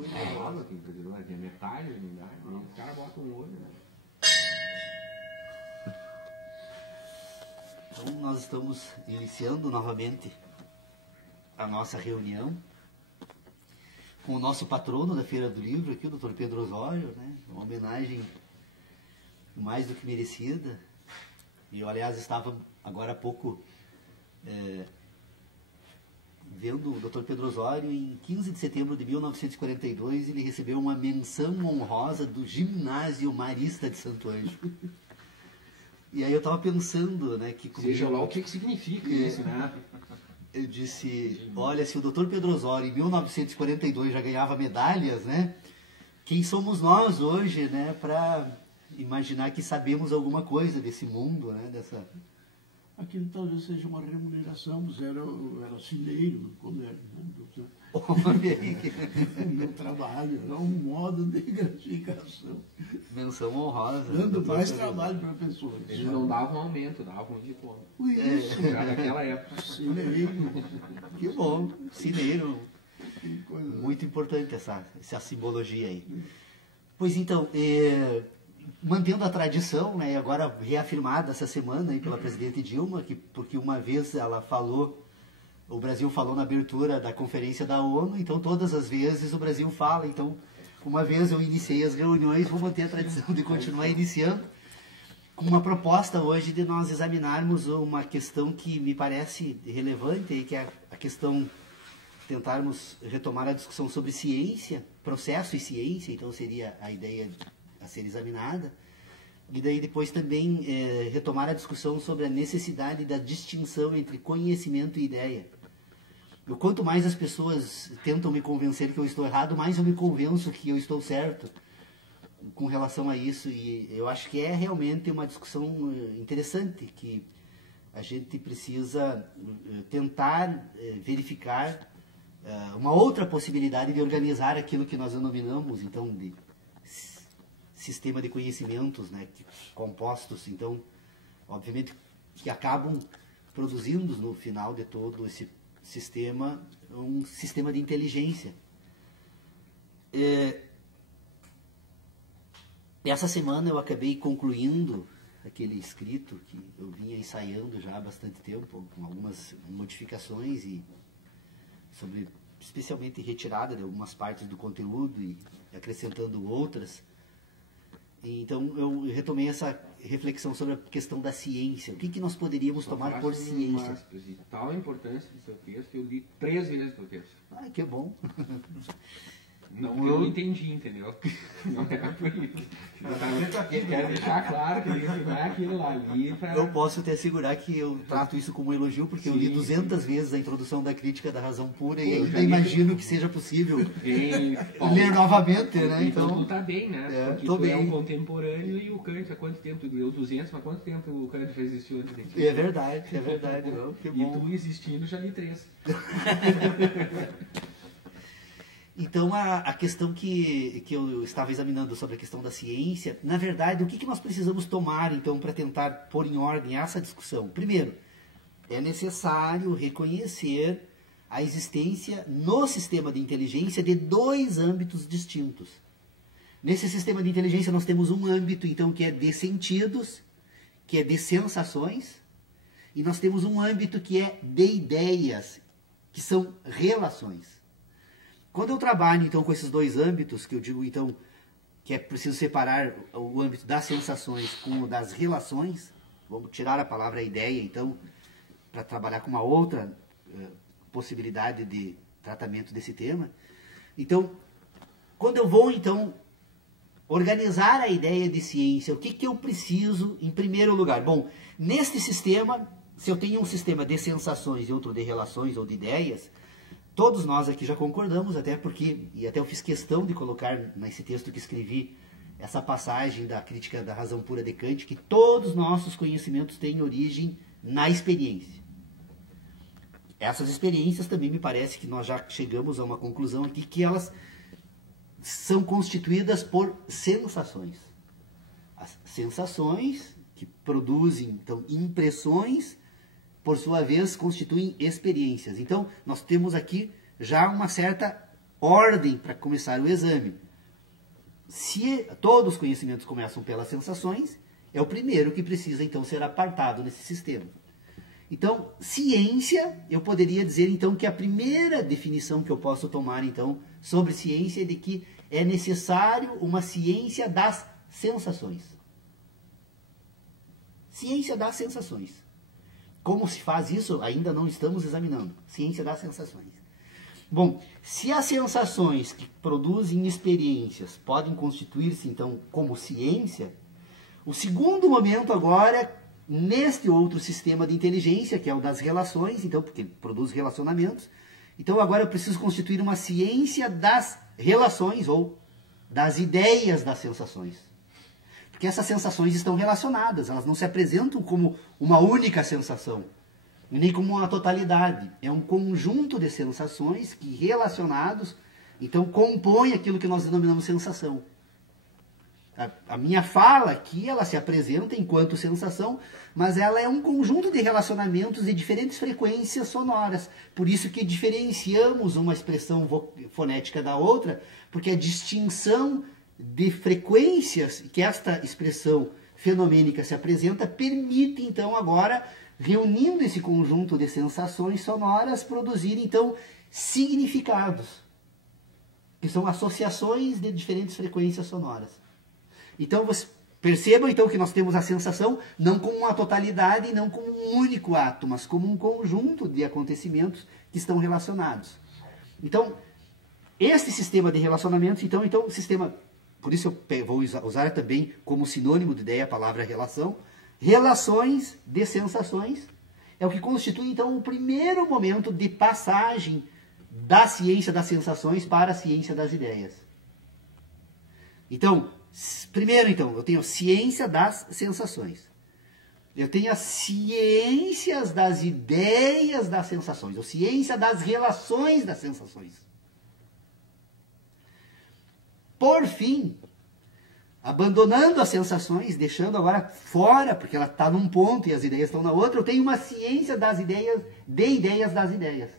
coisa nova aqui, quer dizer, tem metade da unidade, e os caras botam um olho, né? Então, nós estamos iniciando novamente a nossa reunião com o nosso patrono da Feira do Livro aqui, o Dr. Pedro Osório, né? Uma homenagem mais do que merecida. E eu, aliás, estava agora há pouco vendo o Dr. Pedro Osório. Em 15 de setembro de 1942, ele recebeu uma menção honrosa do Ginásio Marista de Santo Ângelo. E aí eu estava pensando, né, que... Seja lá o que significa isso, né? Eu disse, olha, se o Dr. Pedro Osório em 1942 já ganhava medalhas, né? Quem somos nós hoje, né, para imaginar que sabemos alguma coisa desse mundo, né, dessa... Aquilo talvez seja uma remuneração, mas era cileiro no comércio, né? O meu trabalho era um modo de gratificação. Menção honrosa. Dando mais trabalho para pessoas. Eles não davam aumento, davam um diploma. Isso. Já naquela época. Cileiro. Que bom, cineiro. Que coisa. Muito importante essa simbologia aí. Pois então, mantendo a tradição, né, agora reafirmada essa semana aí pela presidente Dilma, porque uma vez ela falou, o Brasil falou na abertura da conferência da ONU, então todas as vezes o Brasil fala. Então, uma vez eu iniciei as reuniões, vou manter a tradição de continuar iniciando, com uma proposta hoje de nós examinarmos uma questão que me parece relevante, que é a questão, tentarmos retomar a discussão sobre ciência, processo e ciência, então seria a ideia a ser examinada, e daí depois também retomar a discussão sobre a necessidade da distinção entre conhecimento e ideia. O quanto mais as pessoas tentam me convencer que eu estou errado, mais eu me convenço que eu estou certo com relação a isso. E eu acho que é realmente uma discussão interessante, que a gente precisa tentar verificar uma outra possibilidade de organizar aquilo que nós denominamos, então, de sistema de conhecimentos, né, compostos, então, obviamente, que acabam produzindo no final de todo esse sistema, um sistema de inteligência. Essa semana eu acabei concluindo aquele escrito que eu vinha ensaiando já há bastante tempo, com algumas modificações e sobre, especialmente retirada de algumas partes do conteúdo e acrescentando outras. Então eu retomei essa reflexão sobre a questão da ciência. O que nós poderíamos tomar por ciência? De tal importância do seu texto, eu li 3 vezes o texto. Ah, que bom. Não, eu entendi, entendeu? Não era por isso. Eu quero deixar claro que não é aquilo lá ali pra... Eu posso te assegurar que eu trato isso como um elogio, porque eu li 200 vezes a introdução da Crítica da Razão Pura e ainda imagino que seja possível ler novamente, né? Então tu tá bem, né? Porque tô tu bem. É um contemporâneo e o Kant, há quanto tempo tu leu 200, mas quanto tempo o Kant já existiu antes de ti? É verdade, é verdade. Não, que bom. E tu existindo já li 3. Então, a questão que eu estava examinando sobre a questão da ciência, na verdade, o que nós precisamos tomar, então, para tentar pôr em ordem essa discussão? Primeiro, é necessário reconhecer a existência no sistema de inteligência de 2 âmbitos distintos. Nesse sistema de inteligência nós temos um âmbito, então, que é de sentidos, que é de sensações, e nós temos um âmbito que é de ideias, que são relações. Quando eu trabalho, então, com esses 2 âmbitos, que eu digo, então, que é preciso separar o âmbito das sensações com o das relações, vamos tirar a palavra ideia, então, para trabalhar com uma outra possibilidade de tratamento desse tema. Então, quando eu vou, então, organizar a ideia de ciência, o que eu preciso, em primeiro lugar? Bom, neste sistema, se eu tenho um sistema de sensações e outro de relações ou de ideias, todos nós aqui já concordamos, até porque, e até eu fiz questão de colocar nesse texto que escrevi, essa passagem da Crítica da Razão Pura de Kant, que todos os nossos conhecimentos têm origem na experiência. Essas experiências também me parece que nós já chegamos a uma conclusão aqui, que elas são constituídas por sensações. As sensações que produzem, então, impressões, por sua vez, constituem experiências. Então, nós temos aqui já uma certa ordem para começar o exame. Se todos os conhecimentos começam pelas sensações, é o primeiro que precisa, então, ser apartado nesse sistema. Então, ciência, eu poderia dizer, então, que a primeira definição que eu posso tomar, então, sobre ciência é de que é necessário uma ciência das sensações. Ciência das sensações. Como se faz isso, ainda não estamos examinando. Ciência das sensações. Bom, se as sensações que produzem experiências podem constituir-se, então, como ciência, o segundo momento agora, neste outro sistema de inteligência, que é o das relações, então, porque ele produz relacionamentos, então agora eu preciso constituir uma ciência das relações ou das ideias das sensações. Porque essas sensações estão relacionadas, elas não se apresentam como uma única sensação, nem como uma totalidade. É um conjunto de sensações que, relacionados, então compõem aquilo que nós denominamos sensação. A minha fala aqui, ela se apresenta enquanto sensação, mas ela é um conjunto de relacionamentos de diferentes frequências sonoras. Por isso que diferenciamos uma expressão fonética da outra, porque a distinção de frequências que esta expressão fenomênica se apresenta permite, então, agora, reunindo esse conjunto de sensações sonoras, produzir, então, significados, que são associações de diferentes frequências sonoras. Então, percebam, então, que nós temos a sensação não como uma totalidade e não como um único ato, mas como um conjunto de acontecimentos que estão relacionados. Então, este sistema de relacionamentos, então o sistema, por isso eu vou usar também como sinônimo de ideia a palavra relação, relações de sensações, é o que constitui, então, o primeiro momento de passagem da ciência das sensações para a ciência das ideias. Então, primeiro, então, eu tenho a ciência das sensações. Eu tenho as ciências das ideias das sensações, ou ciência das relações das sensações. Por fim, abandonando as sensações, deixando agora fora, porque ela está num ponto e as ideias estão na outra, eu tenho uma ciência das ideias, de ideias das ideias.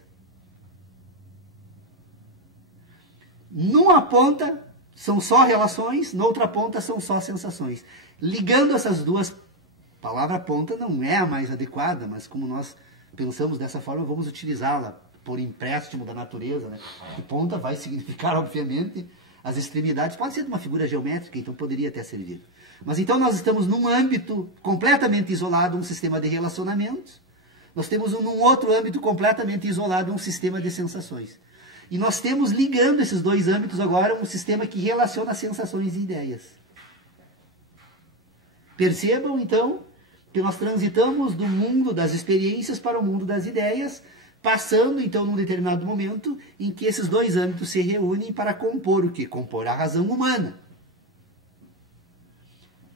Numa ponta são só relações, noutra ponta são só sensações. Ligando essas duas, a palavra ponta não é a mais adequada, mas como nós pensamos dessa forma, vamos utilizá-la por empréstimo da natureza, né? Que ponta vai significar, obviamente, as extremidades. Pode ser de uma figura geométrica, então poderia até servir. Mas então nós estamos num âmbito completamente isolado, um sistema de relacionamentos. Nós temos num outro âmbito completamente isolado, um sistema de sensações. E nós temos, ligando esses dois âmbitos agora, um sistema que relaciona sensações e ideias. Percebam, então, que nós transitamos do mundo das experiências para o mundo das ideias, passando, então, num determinado momento em que esses dois âmbitos se reúnem para compor o quê? Compor a razão humana.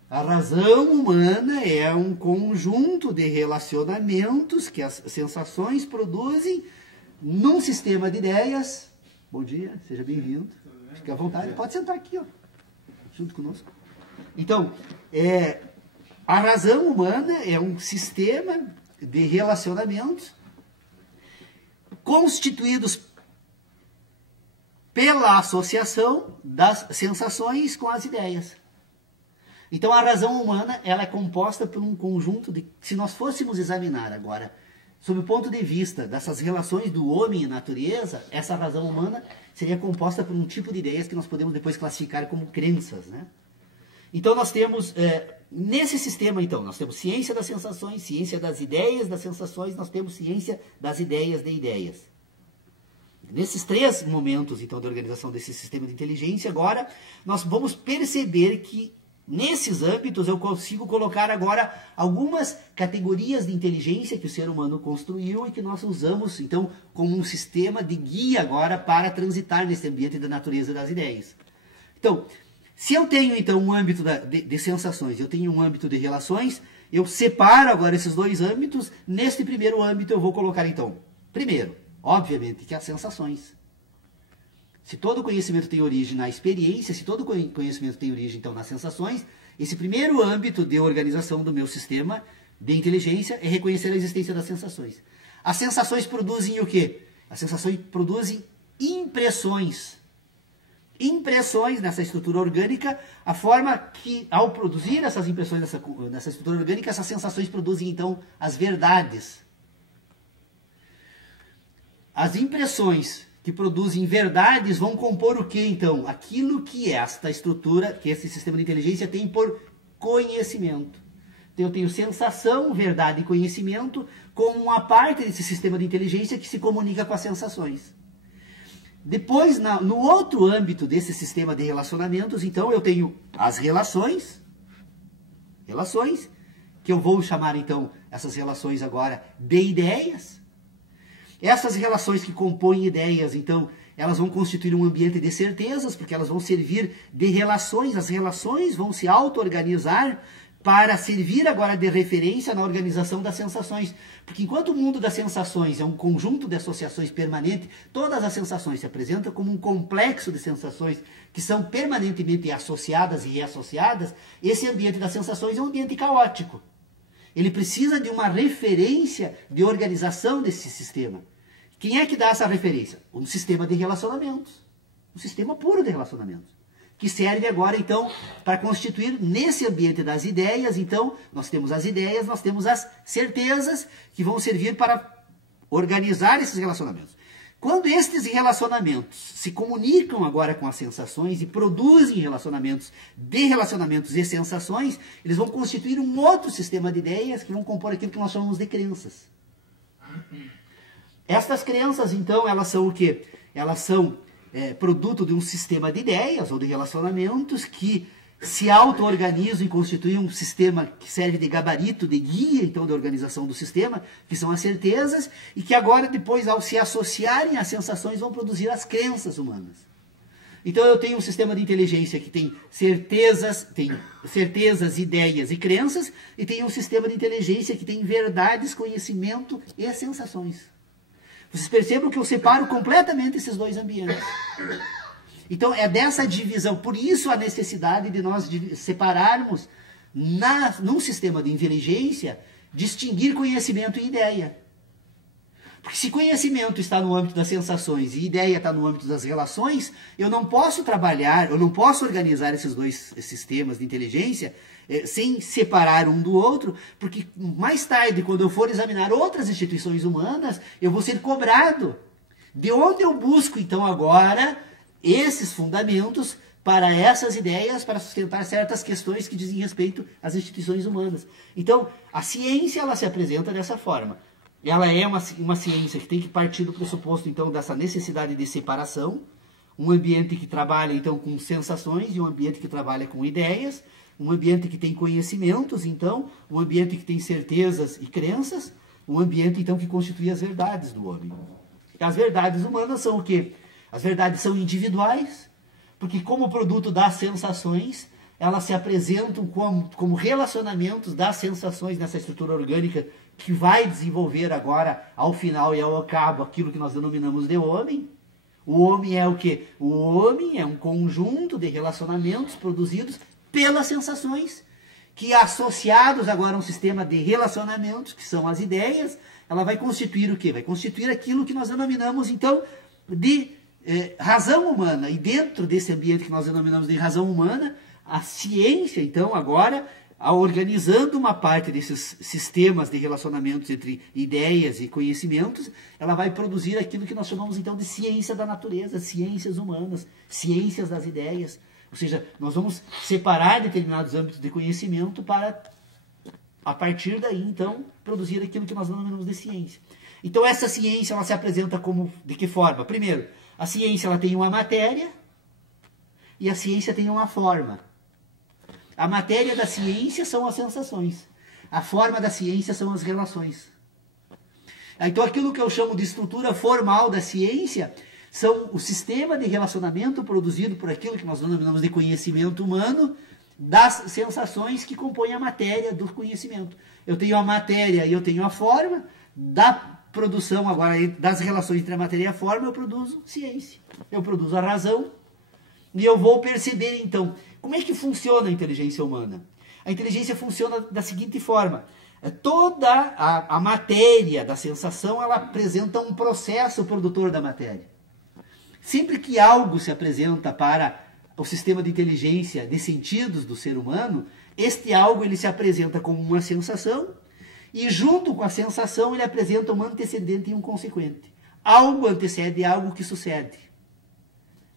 A razão humana é um conjunto de relacionamentos que as sensações produzem num sistema de ideias. Bom dia, seja bem-vindo. Fique à vontade, pode sentar aqui, ó, junto conosco. Então, a razão humana é um sistema de relacionamentos constituídos pela associação das sensações com as ideias. Então, a razão humana, ela é composta por um conjunto de... Se nós fôssemos examinar agora, sob o ponto de vista dessas relações do homem e natureza, essa razão humana seria composta por um tipo de ideias que nós podemos depois classificar como crenças, né? Então, nós temos... nesse sistema, então, nós temos ciência das sensações, ciência das ideias das sensações, nós temos ciência das ideias de ideias. Nesses três momentos, então, da organização desse sistema de inteligência, agora, nós vamos perceber que, nesses âmbitos, eu consigo colocar agora algumas categorias de inteligência que o ser humano construiu e que nós usamos, então, como um sistema de guia agora para transitar nesse ambiente da natureza das ideias. Então, se eu tenho, então, um âmbito de sensações, eu tenho um âmbito de relações, eu separo agora esses dois âmbitos. Neste primeiro âmbito eu vou colocar, então, primeiro, obviamente, que as sensações. Se todo conhecimento tem origem na experiência, se todo conhecimento tem origem, então, nas sensações, esse primeiro âmbito de organização do meu sistema de inteligência é reconhecer a existência das sensações. As sensações produzem o quê? As sensações produzem impressões. Impressões nessa estrutura orgânica, a forma que, ao produzir essas impressões nessa estrutura orgânica, essas sensações produzem, então, as verdades. As impressões que produzem verdades vão compor o que, então? Aquilo que esta estrutura, que esse sistema de inteligência tem por conhecimento. Então, eu tenho sensação, verdade e conhecimento como uma parte desse sistema de inteligência que se comunica com as sensações. Depois, no outro âmbito desse sistema de relacionamentos, então, eu tenho as relações, que eu vou chamar, então, essas relações agora de ideias. Essas relações que compõem ideias, então, elas vão constituir um ambiente de certezas, porque elas vão servir de relações, as relações vão se auto-organizar para servir agora de referência na organização das sensações. Porque enquanto o mundo das sensações é um conjunto de associações permanente, todas as sensações se apresentam como um complexo de sensações que são permanentemente associadas e reassociadas, esse ambiente das sensações é um ambiente caótico. Ele precisa de uma referência de organização desse sistema. Quem é que dá essa referência? Um sistema de relacionamentos. Um sistema puro de relacionamentos. Que serve agora, então, para constituir nesse ambiente das ideias. Então, nós temos as ideias, nós temos as certezas que vão servir para organizar esses relacionamentos. Quando estes relacionamentos se comunicam agora com as sensações e produzem relacionamentos e sensações, eles vão constituir um outro sistema de ideias que vão compor aquilo que nós chamamos de crenças. Estas crenças, então, elas são o quê? Elas são produto de um sistema de ideias ou de relacionamentos que se auto-organizam e constituem um sistema que serve de gabarito, de guia, então, da organização do sistema, que são as certezas, e que agora, depois, ao se associarem às sensações, vão produzir as crenças humanas. Então, eu tenho um sistema de inteligência que tem certezas, ideias e crenças, e tem um sistema de inteligência que tem verdades, conhecimento e sensações. Vocês percebam que eu separo completamente esses dois ambientes. Então, é dessa divisão. Por isso, a necessidade de nós separarmos, num sistema de inteligência, distinguir conhecimento e ideia. Porque se conhecimento está no âmbito das sensações e ideia está no âmbito das relações, eu não posso trabalhar, eu não posso organizar esses dois sistemas de inteligência sem separar um do outro, porque mais tarde, quando eu for examinar outras instituições humanas, eu vou ser cobrado. De onde eu busco, então, agora, esses fundamentos para essas ideias, para sustentar certas questões que dizem respeito às instituições humanas. Então, a ciência, ela se apresenta dessa forma. Ela é uma ciência que tem que partir do pressuposto, então, dessa necessidade de separação, um ambiente que trabalha, então, com sensações e um ambiente que trabalha com ideias, um ambiente que tem conhecimentos, então, um ambiente que tem certezas e crenças, um ambiente, então, que constitui as verdades do homem. As verdades humanas são o quê? As verdades são individuais, porque como produto das sensações, elas se apresentam como relacionamentos das sensações nessa estrutura orgânica que vai desenvolver agora, ao final e ao cabo, aquilo que nós denominamos de homem. O homem é o quê? O homem é um conjunto de relacionamentos produzidos pelas sensações, que associados agora a um sistema de relacionamentos, que são as ideias, ela vai constituir o quê? Vai constituir aquilo que nós denominamos, então, de razão humana. E dentro desse ambiente que nós denominamos de razão humana, a ciência, então, agora, organizando uma parte desses sistemas de relacionamentos entre ideias e conhecimentos, ela vai produzir aquilo que nós chamamos, então, de ciência da natureza, ciências humanas, ciências das ideias. Ou seja, nós vamos separar determinados âmbitos de conhecimento para, a partir daí, então, produzir aquilo que nós denominamos de ciência. Então, essa ciência, ela se apresenta como, de que forma? Primeiro, a ciência, ela tem uma matéria e a ciência tem uma forma. A matéria da ciência são as sensações. A forma da ciência são as relações. Então, aquilo que eu chamo de estrutura formal da ciência são o sistema de relacionamento produzido por aquilo que nós denominamos de conhecimento humano, das sensações que compõem a matéria do conhecimento. Eu tenho a matéria e eu tenho a forma. Da produção agora das relações entre a matéria e a forma, eu produzo ciência. Eu produzo a razão. E eu vou perceber, então, como é que funciona a inteligência humana. A inteligência funciona da seguinte forma. Toda a matéria da sensação, ela apresenta um processo produtor da matéria. sempre que algo se apresenta para o sistema de inteligência de sentidos do ser humano, este algo ele se apresenta como uma sensação e junto com a sensação ele apresenta um antecedente e um consequente. Algo antecede algo que sucede.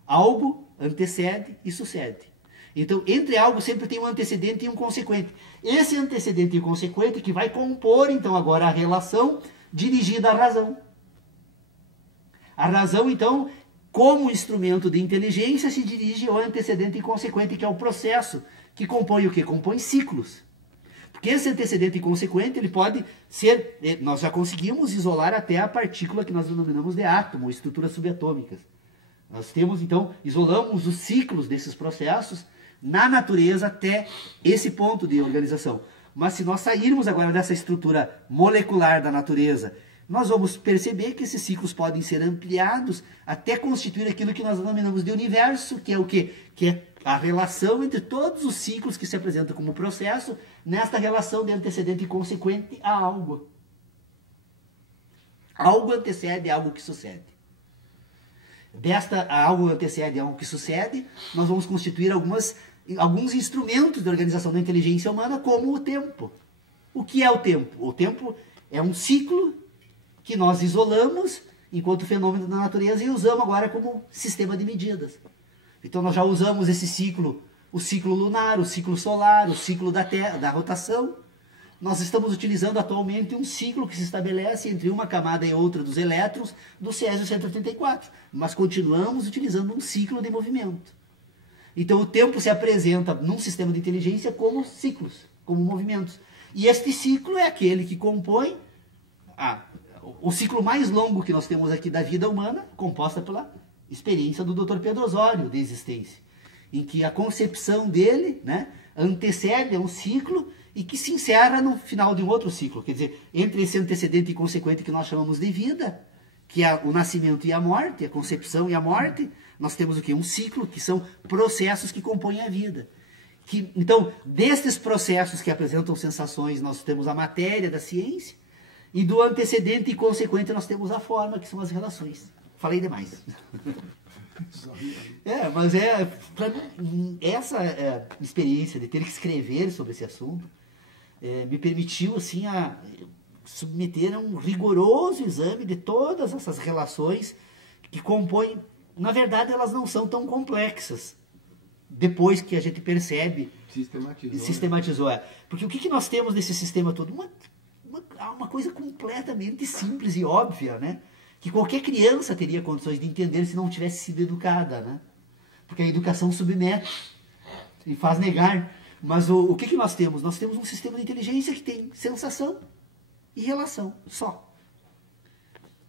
Algo antecede e sucede. Então, entre algo sempre tem um antecedente e um consequente. Esse antecedente e consequente que vai compor, então, agora a relação dirigida à razão. A razão, então, como instrumento de inteligência, se dirige ao antecedente e consequente, que é o processo, que compõe o quê? Compõe ciclos. Porque esse antecedente e consequente, ele pode ser... Nós já conseguimos isolar até a partícula que nós denominamos de átomo, estruturas subatômicas. Nós temos, então, isolamos os ciclos desses processos na natureza até esse ponto de organização. Mas se nós sairmos agora dessa estrutura molecular da natureza, nós vamos perceber que esses ciclos podem ser ampliados até constituir aquilo que nós denominamos de universo, que é o quê? Que é a relação entre todos os ciclos que se apresentam como processo, nesta relação de antecedente e consequente a algo. Algo antecede algo que sucede. Desta algo antecede algo que sucede, nós vamos constituir alguns instrumentos de organização da inteligência humana, como o tempo. O que é o tempo? O tempo é um ciclo que nós isolamos enquanto fenômeno da natureza e usamos agora como sistema de medidas. Então nós já usamos esse ciclo, o ciclo lunar, o ciclo solar, o ciclo da Terra, da rotação. Nós estamos utilizando atualmente um ciclo que se estabelece entre uma camada e outra dos elétrons do Césio 134, mas continuamos utilizando um ciclo de movimento. Então o tempo se apresenta num sistema de inteligência como ciclos, como movimentos. E este ciclo é aquele que compõe o ciclo mais longo que nós temos aqui da vida humana, composta pela experiência do Dr. Pedro Osório de existência, em que a concepção dele, né, antecede a um ciclo e que se encerra no final de um outro ciclo. Quer dizer, entre esse antecedente e consequente que nós chamamos de vida, que é o nascimento e a morte, a concepção e a morte, nós temos o quê? Um ciclo, que são processos que compõem a vida. Então, destes processos que apresentam sensações, nós temos a matéria da ciência, e do antecedente e consequente nós temos a forma, que são as relações. Falei demais. Mas essa experiência de ter que escrever sobre esse assunto me permitiu assim submeter a um rigoroso exame de todas essas relações que compõem. Na verdade, elas não são tão complexas depois que a gente percebe. Sistematizou. Porque o que nós temos nesse sistema todo? Uma coisa completamente simples e óbvia, né? Que qualquer criança teria condições de entender se não tivesse sido educada, né? Porque a educação submete e faz negar. Mas o que nós temos? Nós temos um sistema de inteligência que tem sensação e relação, só.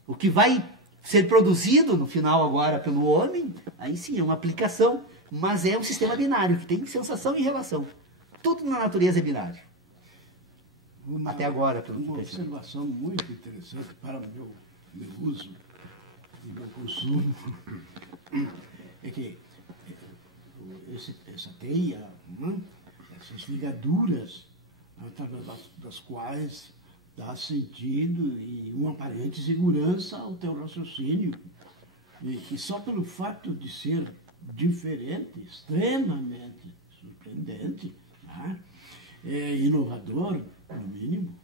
O que vai ser produzido no final agora pelo homem, aí sim é uma aplicação, mas é um sistema binário que tem sensação e relação. Tudo na natureza é binário. Até agora, pelo uma observação muito interessante para o meu uso e meu consumo é que essa teia, essas ligaduras através das quais dá sentido e uma aparente segurança ao teu raciocínio, e só pelo fato de ser diferente, extremamente surpreendente, inovador, no mínimo,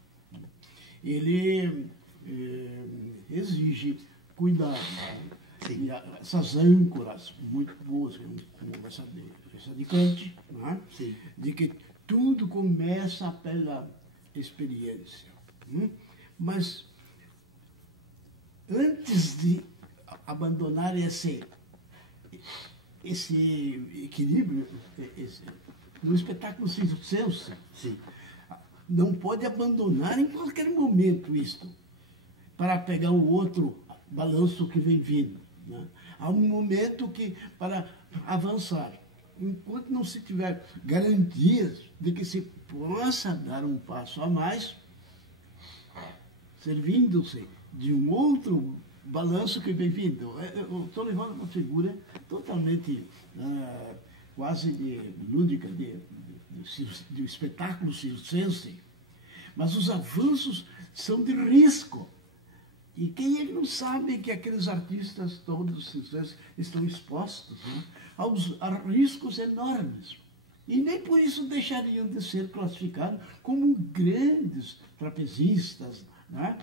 ele exige cuidado. E essas âncoras muito boas, como essa de Kant, de que tudo começa pela experiência. Mas antes de abandonar esse equilíbrio, no espetáculo circense, não pode abandonar em qualquer momento isto, para pegar o outro balanço que vem vindo. Há um momento para avançar. Enquanto não se tiver garantias de que se possa dar um passo a mais, servindo-se de um outro balanço que vem vindo. Eu estou levando uma figura totalmente quase lúdica, de espetáculo circense, mas os avanços são de risco. E quem é que não sabe que aqueles artistas todos estão expostos, né, a riscos enormes? E nem por isso deixariam de ser classificados como grandes trapezistas, né?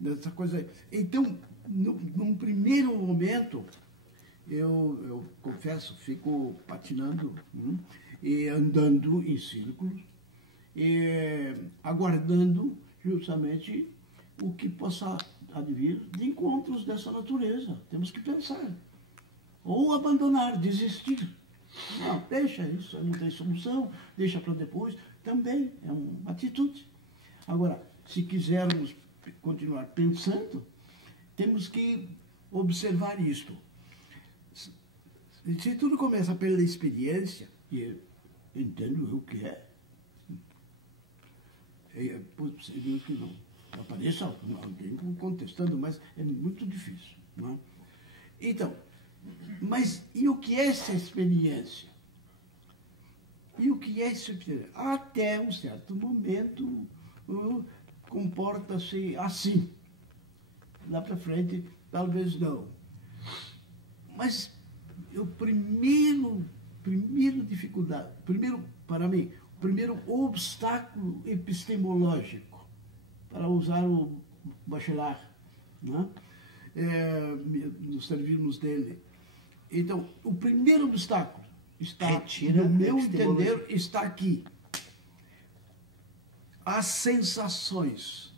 Dessa coisa. Então, num primeiro momento, eu confesso, fico patinando, né, e andando em círculos, aguardando justamente o que possa advir de encontros dessa natureza. Temos que pensar. Ou abandonar, desistir. Não, deixa isso, não tem solução, deixa para depois. Também é uma atitude. Agora, se quisermos continuar pensando, temos que observar isto. Se tudo começa pela experiência, e entendo o que é, possível que não apareça alguém contestando, mas é muito difícil. Não é? Então, mas e o que é essa experiência? E o que é essa experiência? Até um certo momento, comporta-se assim. Lá para frente, talvez não. Mas o primeiro dificuldade, para mim, o primeiro obstáculo epistemológico, para usar o Bachelard, né? Nos servirmos dele. Então, o primeiro obstáculo está, no meu entender, está aqui. As sensações,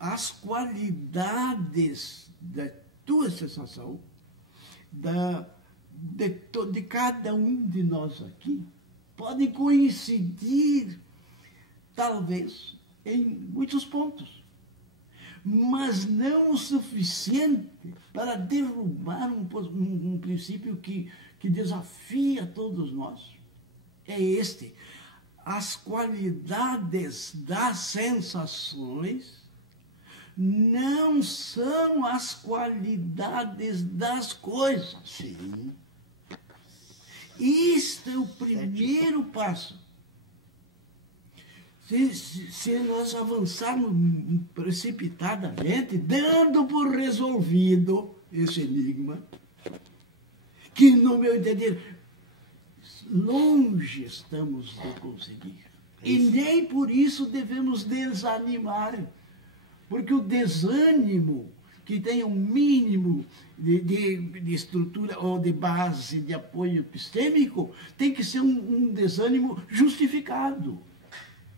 as qualidades da tua sensação, de cada um de nós aqui, podem coincidir, talvez, em muitos pontos, mas não o suficiente para derrubar um princípio que desafia todos nós. É este. As qualidades das sensações não são as qualidades das coisas. Sim. Isto é o primeiro passo. Se nós avançarmos precipitadamente, dando por resolvido esse enigma, que, no meu entender, longe estamos de conseguir. E nem por isso devemos desanimar, porque o desânimo, que tem um mínimo de estrutura ou de base de apoio epistêmico, tem que ser um desânimo justificado.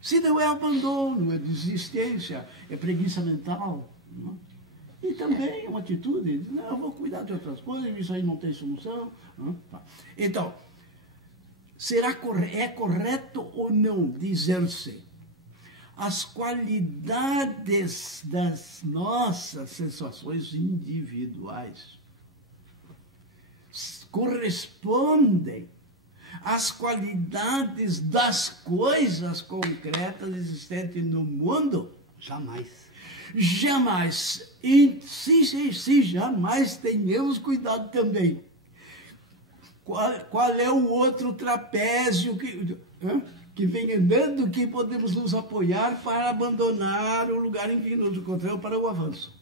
Se não é abandono, é desistência, é preguiça mental. Não? E também uma atitude, não, eu vou cuidar de outras coisas, isso aí não tem solução. Não? Então, é correto ou não dizer-se as qualidades das nossas sensações individuais correspondem às qualidades das coisas concretas existentes no mundo? Jamais. Jamais. E se jamais, tenhamos cuidado também. Qual é o outro trapézio que vem andando, que podemos nos apoiar para abandonar o lugar em que nos encontramos para o avanço?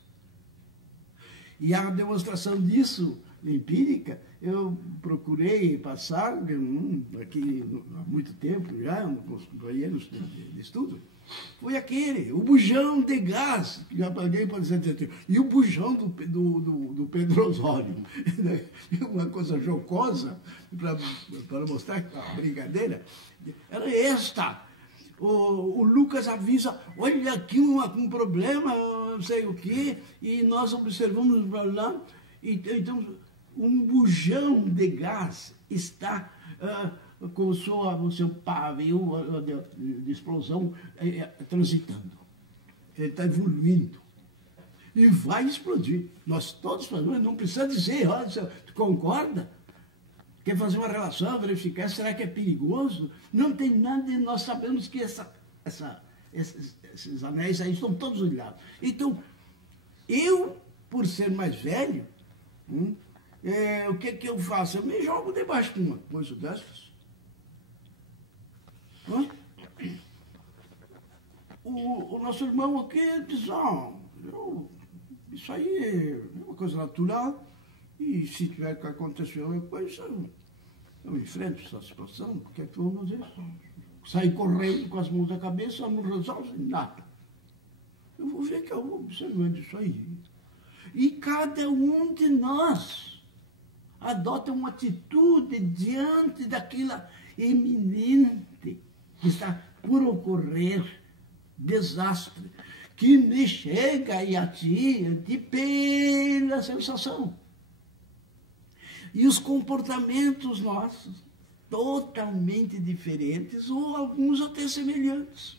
E a demonstração disso, empírica, eu procurei passar aqui há muito tempo já, com os companheiros de estudo, foi aquele, o bujão de gás, que alguém pode dizer, e o bujão do Pedro Osório. Uma coisa jocosa, para mostrar a brincadeira, era esta. O Lucas avisa, olha aqui um problema, não sei o quê, e nós observamos lá, então um bujão de gás está com o seu pavio de explosão transitando. Ele está evoluindo. E vai explodir. Nós todos falamos, não precisa dizer, olha, tu concorda? Quer fazer uma relação, verificar, será que é perigoso? Não tem nada, e nós sabemos que esses anéis aí estão todos ligados. Então, eu, por ser mais velho, o que eu faço? Eu me jogo debaixo de uma coisa dessas. o nosso irmão aqui diz, isso aí é uma coisa natural, e se tiver que acontecer alguma coisa, eu enfrento essa situação, porque é que vamos fazer? Sair correndo com as mãos na cabeça, não resolve nada. Eu vou ver que eu vou observando isso aí. E cada um de nós adota uma atitude diante daquela eminente que está por ocorrer, desastre, que me chega e atinge pela sensação. E os comportamentos nossos, totalmente diferentes, ou alguns até semelhantes.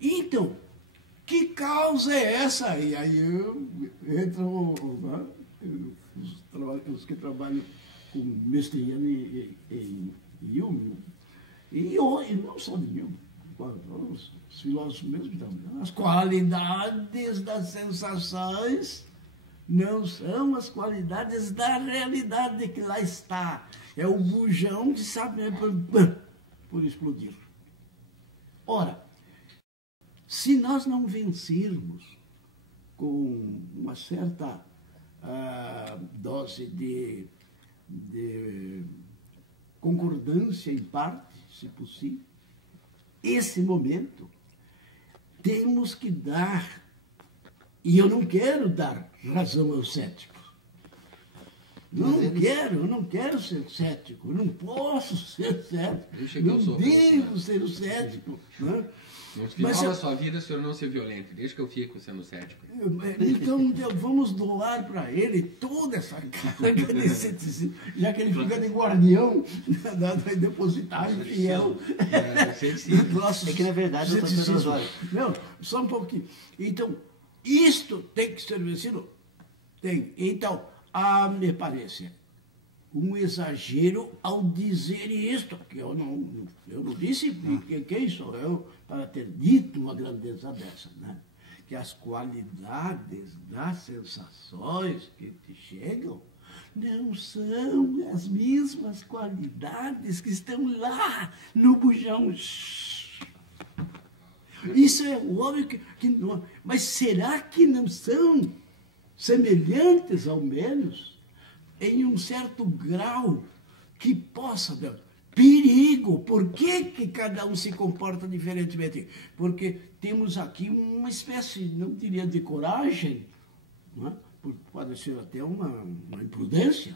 Então, que causa é essa? E aí entram os que trabalham com mestria em Jung, e não só de Jung, os filósofos mesmo também. As qualidades das sensações não são as qualidades da realidade que lá está. É o bujão que sabe por explodir. Ora, se nós não vencermos com uma certa dose de concordância em parte, se possível, esse momento, temos que dar, e eu não quero dar razão aos céticos. Eu não quero ser cético, eu não posso ser cético, não devo ser cético. Né? No final da sua vida, o senhor não ser violento, desde que eu fico sendo cético. Então, vamos doar para ele toda essa carga de ceticismo, já que ele fica de guardião da depositagem fiel. É que, na verdade, eu estou Não, só um pouquinho. Então, isto tem que ser vencido? Tem. Então, me parece um exagero ao dizer isto, que eu não disse quem sou eu para ter dito uma grandeza dessa, né? Que as qualidades das sensações que te chegam não são as mesmas qualidades que estão lá no bujão. Isso é óbvio que não. Mas será que não são semelhantes, ao menos, em um certo grau que possa dar perigo? Por que cada um se comporta diferentemente? Porque temos aqui uma espécie, não diria de coragem, não é? Pode ser até uma imprudência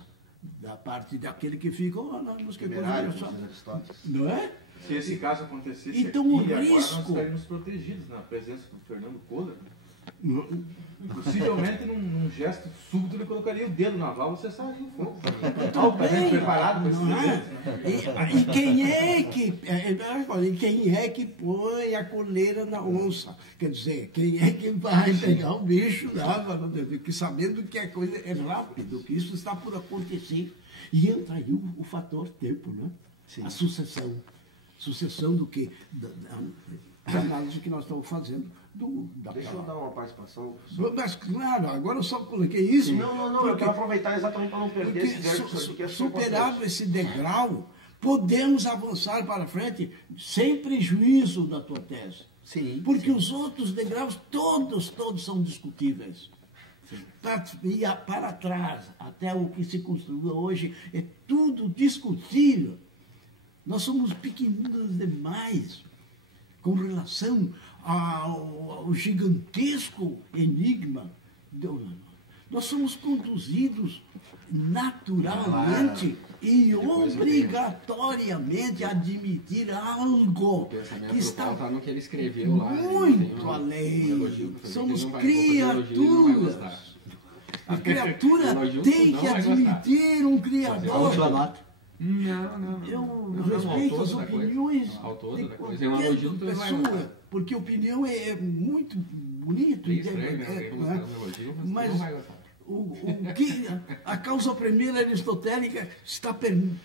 da parte daquele que fica, nós que não é? Se esse caso acontecesse então, aqui, o risco, agora nós estaríamos protegidos na presença do Fernando Kohler. Possivelmente, num gesto súbito, ele colocaria o dedo na válvula e cessaria o fogo. Altamente preparado para esse momento. E quem é que põe a coleira na onça? Quer dizer, quem é que vai pegar o bicho lá, sabendo que a coisa é rápido, que isso está por acontecer. E entra aí o fator tempo, né? Sim. A sucessão. Sucessão do quê? Da análise que nós estamos fazendo. Deixa eu dar uma participação. Mas, claro, agora eu só coloquei isso. Não, eu quero aproveitar exatamente para não perder esse verbo. Superado esse degrau, podemos avançar para frente sem prejuízo da tua tese. Sim, porque os outros degraus, todos são discutíveis. E para trás, até o que se construiu hoje, é tudo discutível. Nós somos pequeninos demais com relação ao gigantesco enigma. Nós somos conduzidos naturalmente e obrigatoriamente a admitir algo que está no que ele escreveu lá, muito além. Somos criaturas. A criatura tem que admitir um Criador. Não. Eu respeito as opiniões de qualquer pessoa, porque opinião é muito bonito. Mas a causa primeira aristotélica está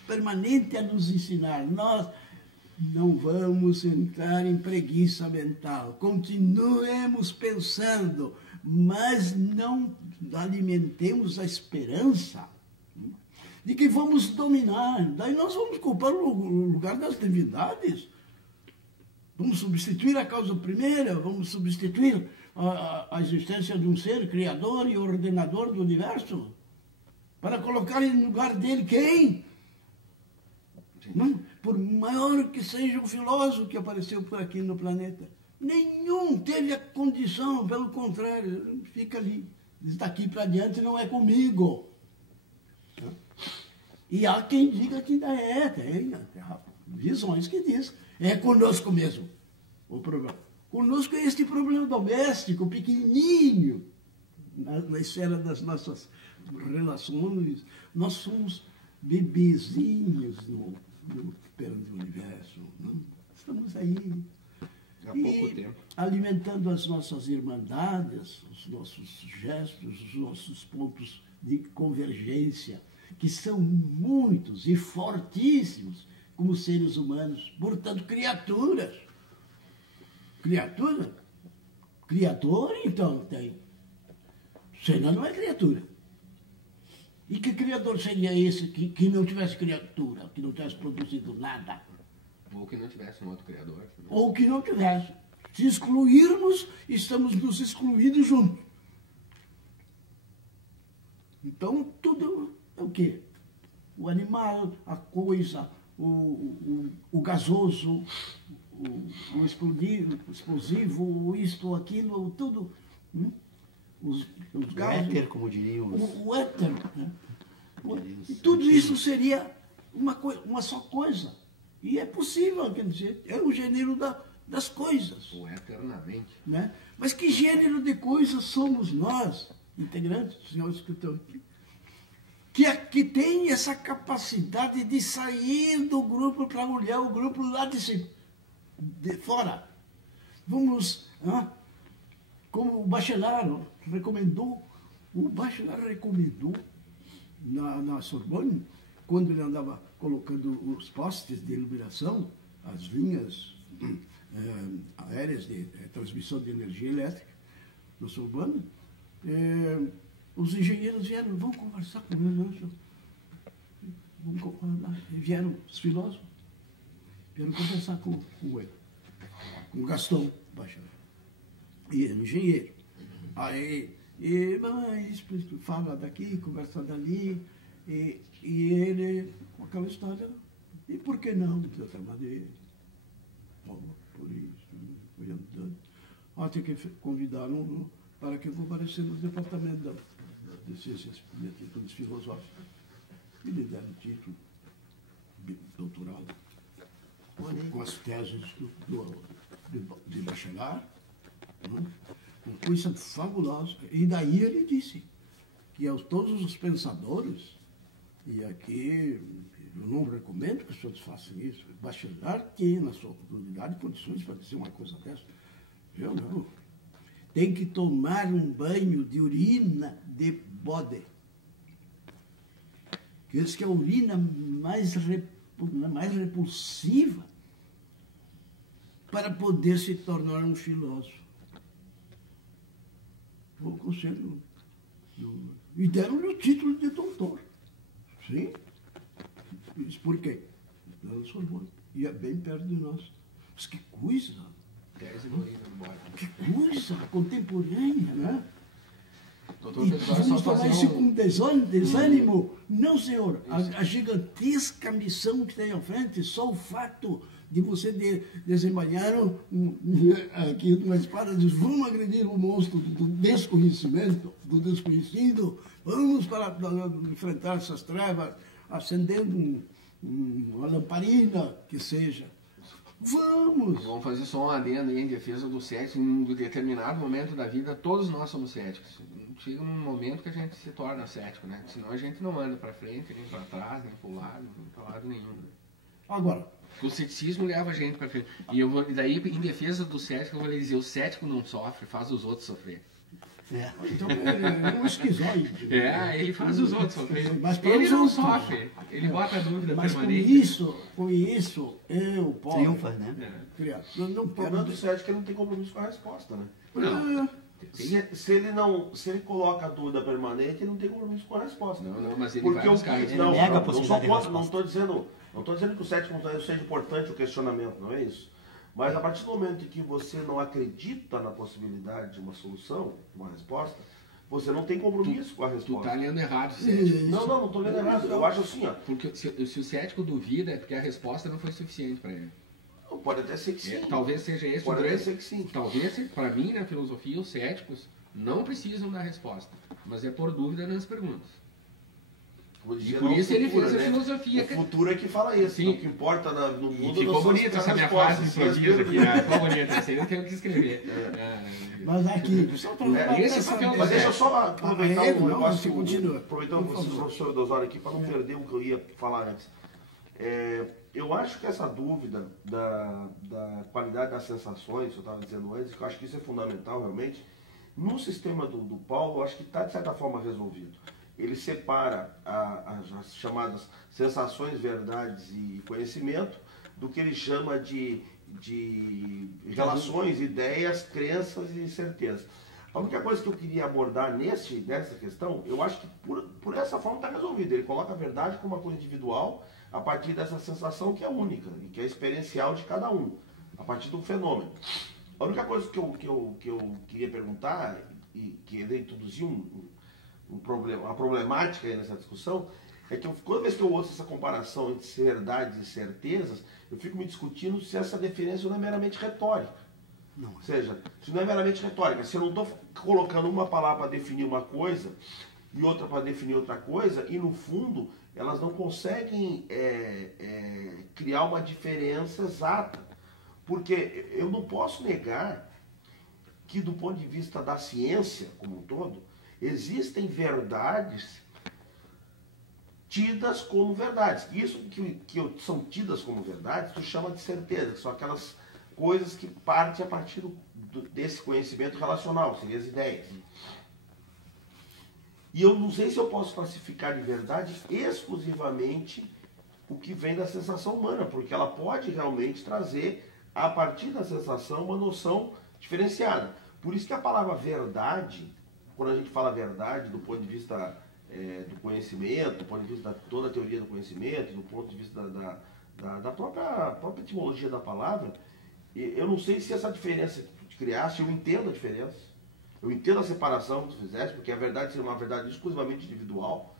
permanente a nos ensinar. Nós não vamos entrar em preguiça mental. Continuemos pensando, mas não alimentemos a esperança de que vamos dominar. Daí nós vamos culpar o lugar das divindades. Vamos substituir a causa primeira, vamos substituir a existência de um ser criador e ordenador do universo, para colocar em lugar dele quem? Não, por maior que seja o filósofo que apareceu por aqui no planeta, nenhum teve a condição, pelo contrário, fica ali. Daqui para diante não é comigo. E há quem diga que ainda tem visões que diz, é conosco mesmo o problema. Conosco é este problema doméstico, pequenininho, na esfera das nossas relações. Nós somos bebezinhos perante o universo. Não? Estamos aí. Há pouco tempo. Alimentando as nossas irmandades, os nossos gestos, os nossos pontos de convergência, que são muitos e fortíssimos como seres humanos, portanto, criaturas. Criatura? Criador, então, tem. Senão não é criatura. E que criador seria esse que não tivesse criatura, que não tivesse produzido nada? Ou que não tivesse um outro criador. Né? Ou que não tivesse. Se excluirmos, estamos nos excluindo juntos. Então, tudo é o quê? O animal, a coisa, o gasoso, o explosivo, isto, aquilo, tudo. Os gases. O éter, como diriam os... O éter. Né? E tudo isso seria uma só coisa. E é possível, quer dizer, é o gênero das coisas. Ou eternamente. Né? Mas que gênero de coisas somos nós, integrantes, senhores que estão aqui, que tem essa capacidade de sair do grupo para olhar o grupo lá de cima, de fora. Vamos, como o Bachelard recomendou, na Sorbonne, quando ele andava colocando os postes de iluminação, as linhas aéreas de transmissão de energia elétrica, na Sorbonne, os engenheiros vieram, vão conversar com ele. Vieram os filósofos, vieram conversar com ele, com o Gaston Bachelard. E ele, engenheiro. Aí, fala daqui, conversa dali, e ele, com aquela história, e por que não, de outra maneira? Por isso, foi andando. Até que convidaram para que comparecesse no departamento de ciências e atitudes filosóficas. E lhe deram o título de doutorado, com as teses de Bachelard, uma coisa fabulosa. E daí ele disse que todos os pensadores, e aqui eu não recomendo que as pessoas façam isso, Bachelard tinha na sua comunidade condições para dizer uma coisa dessa. Eu não. Tem que tomar um banho de urina de bode. Que diz que é a urina mais repulsiva para poder se tornar um filósofo. O conselho. E deram-lhe o título de doutor. Sim. Isso por quê? Ela Sorbonne. E é bem perto de nós. Mas que coisa! Que coisa contemporânea, né? Doutor, e vamos tomar isso com desânimo? Não, senhor. A gigantesca missão que tem à frente, só o fato de você desembainhar aqui uma espada, diz, vamos agredir o monstro do desconhecimento, do desconhecido, vamos para enfrentar essas trevas, acendendo uma lamparina, que seja. Vamos fazer só um adendo aí em defesa do cético. Em um determinado momento da vida, todos nós somos céticos. Chega um momento que a gente se torna cético, né? Senão a gente não anda para frente, nem para trás, nem para o lado, nem para lado nenhum. Né? Agora, o ceticismo leva a gente para frente. E daí, em defesa do cético, eu vou lhe dizer, o cético não sofre, faz os outros sofrer. Então é um esquizoide. Ele faz os outros sofrer. Mas ele não sofre, ele bota a dúvida mas permanente. Com isso, eu posso... Triunfa, né? Eu não O problema do cético é que ele não tem compromisso com a resposta, né? Não. Se ele coloca a dúvida permanente, ele não tem compromisso com a resposta. Não, mas ele porque vai buscar. Ele nega a possibilidade de não estou dizendo que o cético não seja importante o questionamento, não é isso. Mas a partir do momento em que você não acredita na possibilidade de uma solução, uma resposta, você não tem compromisso com a Tu resposta. tá lendo errado, cético. Não estou lendo errado. Eu acho assim, ó. Porque se o cético duvida, é porque a resposta não foi suficiente para ele. Pode até ser que sim. Talvez seja esse Pode o até grande... ser que sim. Talvez, para mim, na filosofia, os céticos não precisam da resposta, mas é por dúvida nas perguntas. E por isso ele fez a filosofia. O futuro é que fala isso. Sim. O que importa no mundo Ficou não são bonita as essa minha respostas, frase de sim, as improviso aqui, perguntas. né? Ficou bonita, essa aí eu tenho que escrever. Mas aqui, só para levar esse essa papel- Mas deixa eu só aproveitar um não, negócio, você continua. aproveitando Por o favor. professor Dosório aqui, para não perder o que eu ia falar antes. Eu acho que essa dúvida da qualidade das sensações, que eu estava dizendo antes, que eu acho que isso é fundamental realmente, no sistema do Paulo, eu acho que está de certa forma resolvido. Ele separa as chamadas sensações, verdades e conhecimento do que ele chama de relações, ideias, crenças e certezas. A única coisa que eu queria abordar nessa questão, eu acho que por essa forma está resolvido. Ele coloca a verdade como uma coisa individual a partir dessa sensação que é única e que é experiencial de cada um, a partir do fenômeno. A única coisa que eu queria perguntar, e que ele introduziu uma problemática aí nessa discussão, é que toda vez que eu ouço essa comparação entre verdades e certezas, eu fico me discutindo se essa diferença não é meramente retórica. Não. Ou seja, se não é meramente retórica, se eu não estou colocando uma palavra para definir uma coisa e outra para definir outra coisa, e no fundo elas não conseguem criar uma diferença exata. Porque eu não posso negar que, do ponto de vista da ciência como um todo, existem verdades tidas como verdades. Isso que são tidas como verdades, tu chama de certeza, que são aquelas coisas que partem a partir desse conhecimento relacional, seriam as ideias. E eu não sei se eu posso classificar de verdade exclusivamente o que vem da sensação humana, porque ela pode realmente trazer, a partir da sensação, uma noção diferenciada. Por isso que a palavra verdade, quando a gente fala verdade do ponto de vista do conhecimento, do ponto de vista de toda a teoria do conhecimento, do ponto de vista da própria etimologia da palavra, eu não sei se essa diferença que tu criaste, eu entendo a diferença, eu entendo a separação que tu fizeste, porque a verdade seria uma verdade exclusivamente individual,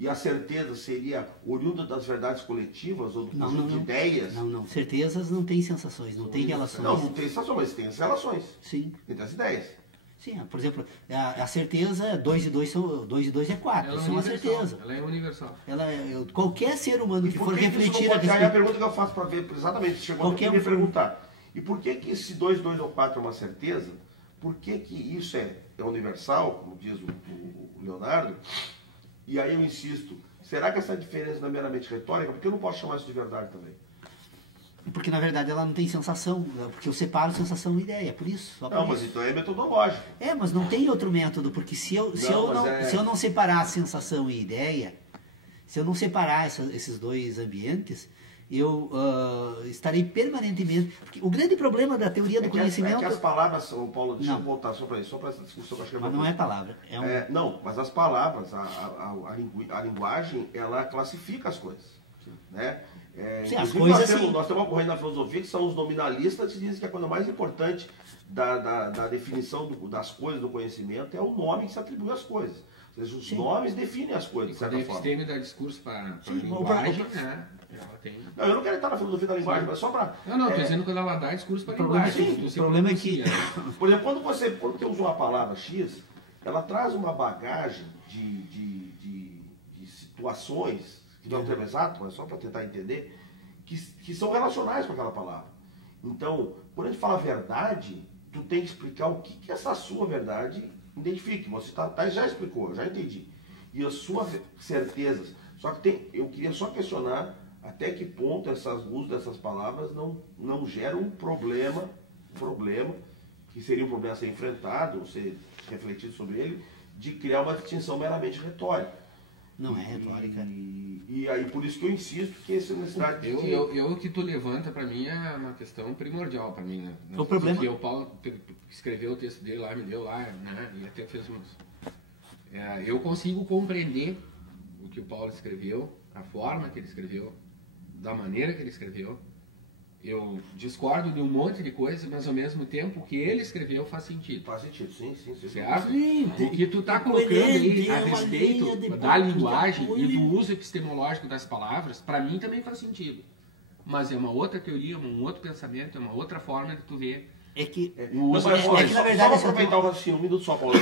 e a certeza seria oriunda das verdades coletivas ou do conjunto de ideias. Não. Certezas não tem sensações, não tem relações. Não tem sensações, mas tem as relações. Sim. Entre as ideias. Sim, por exemplo, a certeza, 2 e 2 é 4, Ela é isso é uma universal, certeza. ela é universal. Qualquer ser humano que for refletir Aí a pergunta que eu faço para ver exatamente, chegou aqui, eu queria perguntar. E por que se 2, 2 ou 4 é uma certeza, por que isso é universal, como diz o Leonardo? E aí eu insisto, será que essa diferença não é meramente retórica? Porque eu não posso chamar isso de verdade também. Porque na verdade ela não tem sensação, porque eu separo sensação e ideia, por isso. Só por Mas isso. então é metodológico. Mas não tem outro método, porque se eu não separar sensação e ideia, se eu não separar esses dois ambientes, eu estarei permanentemente... Porque o grande problema da teoria do conhecimento... É que as palavras, Paulo, deixa eu voltar só para isso, só para essa discussão que eu acho que é Mas não é palavra. Não, mas as palavras, a linguagem, ela classifica as coisas. Né? Sim, as coisas nós temos uma corrente na filosofia que são os nominalistas, que dizem que a coisa mais importante da definição das coisas, do conhecimento, é o nome que se atribui às coisas. Ou seja, os nomes definem as coisas, de certa Quando a forma. episteme dá discurso para a linguagem, ela tem... Não, eu não quero entrar na filosofia da linguagem, mas só para... Não, estou dizendo quando ela dá discurso para a problema linguagem. o problema é que... Por exemplo, quando você usa uma palavra X, ela traz uma bagagem de situações, que não é o termo exato, mas só para tentar entender, que são relacionais com aquela palavra. Então, quando a gente fala verdade, tu tem que explicar o que essa sua verdade identifique. Você já explicou, já entendi. E as suas certezas. Só que eu queria só questionar até que ponto o uso dessas palavras não gera um problema, que seria um problema a ser enfrentado, ser refletido sobre ele, de criar uma distinção meramente retórica. Não é retórica. E aí, por isso que eu insisto que essa necessidade de... O que tu levanta para mim é uma questão primordial para mim, né? O problema... Porque o Paulo escreveu o texto dele lá, me deu lá, né? E até fez uns... eu consigo compreender o que o Paulo escreveu, a forma que ele escreveu, da maneira que ele escreveu, eu discordo de um monte de coisa, mas ao mesmo tempo o que ele escreveu faz sentido. Faz sentido, sim. Certo? Sim, O que tu está colocando aí a uma respeito linha de da linguagem apoio. e do uso epistemológico das palavras, para mim também faz sentido. Mas é uma outra teoria, um outro pensamento, é uma outra forma de tu ver. É que... O uso Mas, olha, que, na só verdade, para aproveitar o raciocínio, um minuto só, Paulo.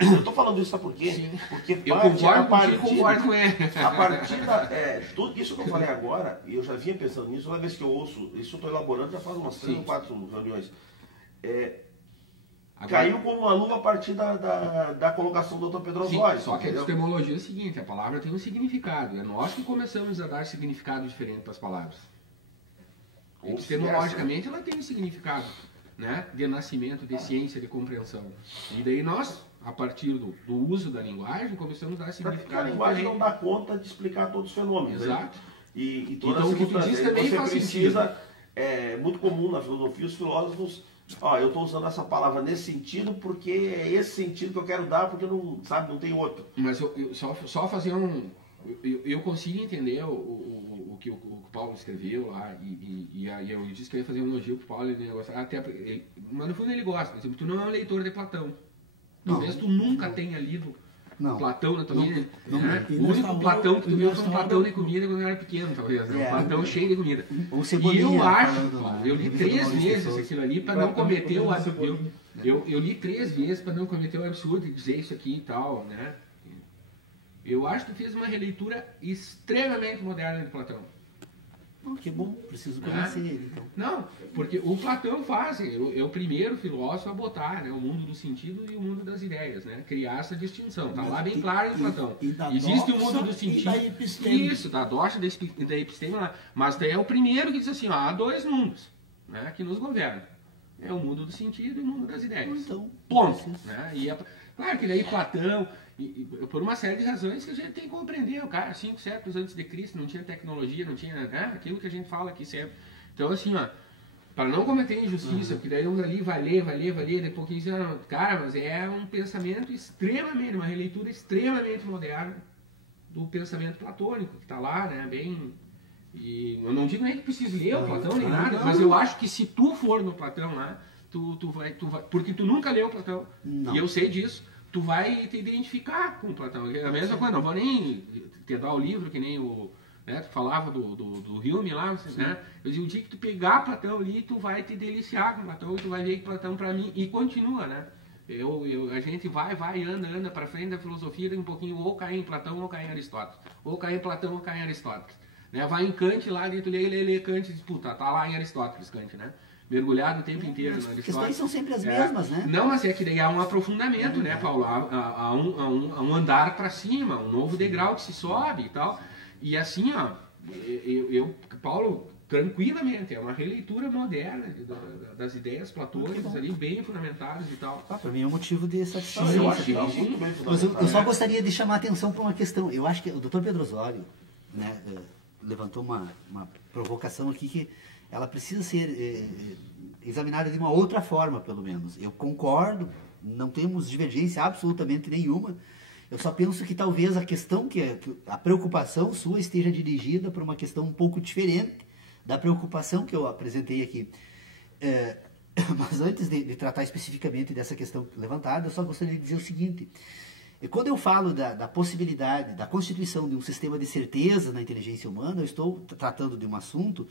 Eu estou falando isso, sabe por quê? Sim. Porque Eu parte concordo a partir, contigo, concordo com ele. a partir da, tudo isso que eu falei agora, e eu já vinha pensando nisso, toda vez que eu ouço, isso eu estou elaborando já faz umas 3 ou 4 reuniões. Agora, Caiu como uma luva a partir da colocação do Dr. Pedro Osório. só que a entendeu? epistemologia é o seguinte, a palavra tem um significado. É nós que começamos a dar significado diferente para as palavras. Ou Epistemologicamente ela tem um significado, né? De nascimento, de ciência, de compreensão. E daí nós, a partir do uso da linguagem, começamos a dar Porque a significado linguagem não diferente. dá conta de explicar todos os fenômenos. Exato. Né? E todas Então, as o que tu diz circunstâncias. também Você faz precisa, é muito comum na filosofia, os filósofos, eu estou usando essa palavra nesse sentido porque é esse sentido que eu quero dar, porque não tem outro. Mas eu só fazer um... Eu consigo entender o que o Paulo escreveu lá, e aí eu disse que eu ia fazer um elogio pro Paulo, ele gostar, mas no fundo ele gosta. Por exemplo, tu não é um leitor de Platão. Talvez tu nunca tenha lido Platão na tua vida. Né? O único Platão que tu viu foi um Platão de comida quando eu era pequeno, talvez. Né? Um Platão cheio de comida. Cebolinha, E eu acho, falando, eu li 3 vezes aquilo ali para não cometer o absurdo. Eu li 3 vezes para não cometer o absurdo de dizer isso aqui e tal, né? Eu acho que fiz uma releitura extremamente moderna de Platão. Que bom, preciso conhecer ele, então. Não, porque o Platão faz, é o primeiro filósofo a botar, né, o mundo do sentido e o mundo das ideias, né, criar essa distinção. Está lá bem claro em Platão. Existe o mundo do sentido. Da episteme. Isso, da doxa e da episteme lá. Mas daí é o primeiro que diz assim, há 2 mundos, né, que nos governam. É o mundo do sentido e o mundo das ideias. Então, ponto. Né? E claro que daí Platão, por uma série de razões que a gente tem que compreender, o cara, 5 séculos antes de Cristo, não tinha tecnologia, não tinha, né, aquilo que a gente fala aqui sempre. Então, assim, para não cometer injustiça, porque daí um ali vai ler, de pouquinho, cara, mas é um pensamento extremamente, uma releitura extremamente moderna do pensamento platônico, que está lá, né, bem... E eu não digo nem que precise ler o Platão nem nada, mas eu acho que se tu for no Platão lá, tu vai, porque tu nunca leu o Platão, e eu sei disso, tu vai te identificar com o Platão. É a mesma coisa, não vou nem te dar o livro que nem o... Né, tu falava do Hume lá, né? Eu digo, o dia que tu pegar Platão ali, tu vai te deliciar com Platão, e tu vai ver que Platão para mim, e continua, né? A gente vai, anda para frente da filosofia, um pouquinho, ou cai em Platão ou cai em Aristóteles, ou cai em Platão ou cai em Aristóteles. Né? Vai em Kant lá, dentro lê Kant e diz, puta, tá lá em Aristóteles, Kant, né? Mergulhado o tempo inteiro no Aristóteles. As questões são sempre as mesmas, né? Não, mas é que daí há um aprofundamento, né, Paulo? Há um andar para cima, um novo degrau que se sobe e tal. E assim, Paulo, tranquilamente, é uma releitura moderna das ideias platônicas ali, bem fundamentadas e tal. Para mim é um motivo de satisfação. Eu acho que é muito bem Mas eu só fundamentado. gostaria de chamar a atenção para uma questão. Eu acho que o Dr. Pedro Osório, né, levantou uma provocação aqui que ela precisa ser examinada de uma outra forma, pelo menos. Eu concordo, não temos divergência absolutamente nenhuma. Eu só penso que talvez a questão, que a preocupação sua esteja dirigida para uma questão um pouco diferente da preocupação que eu apresentei aqui. Mas antes de tratar especificamente dessa questão levantada, eu só gostaria de dizer o seguinte. Quando eu falo da possibilidade, da constituição de um sistema de certeza na inteligência humana, eu estou tratando de um assunto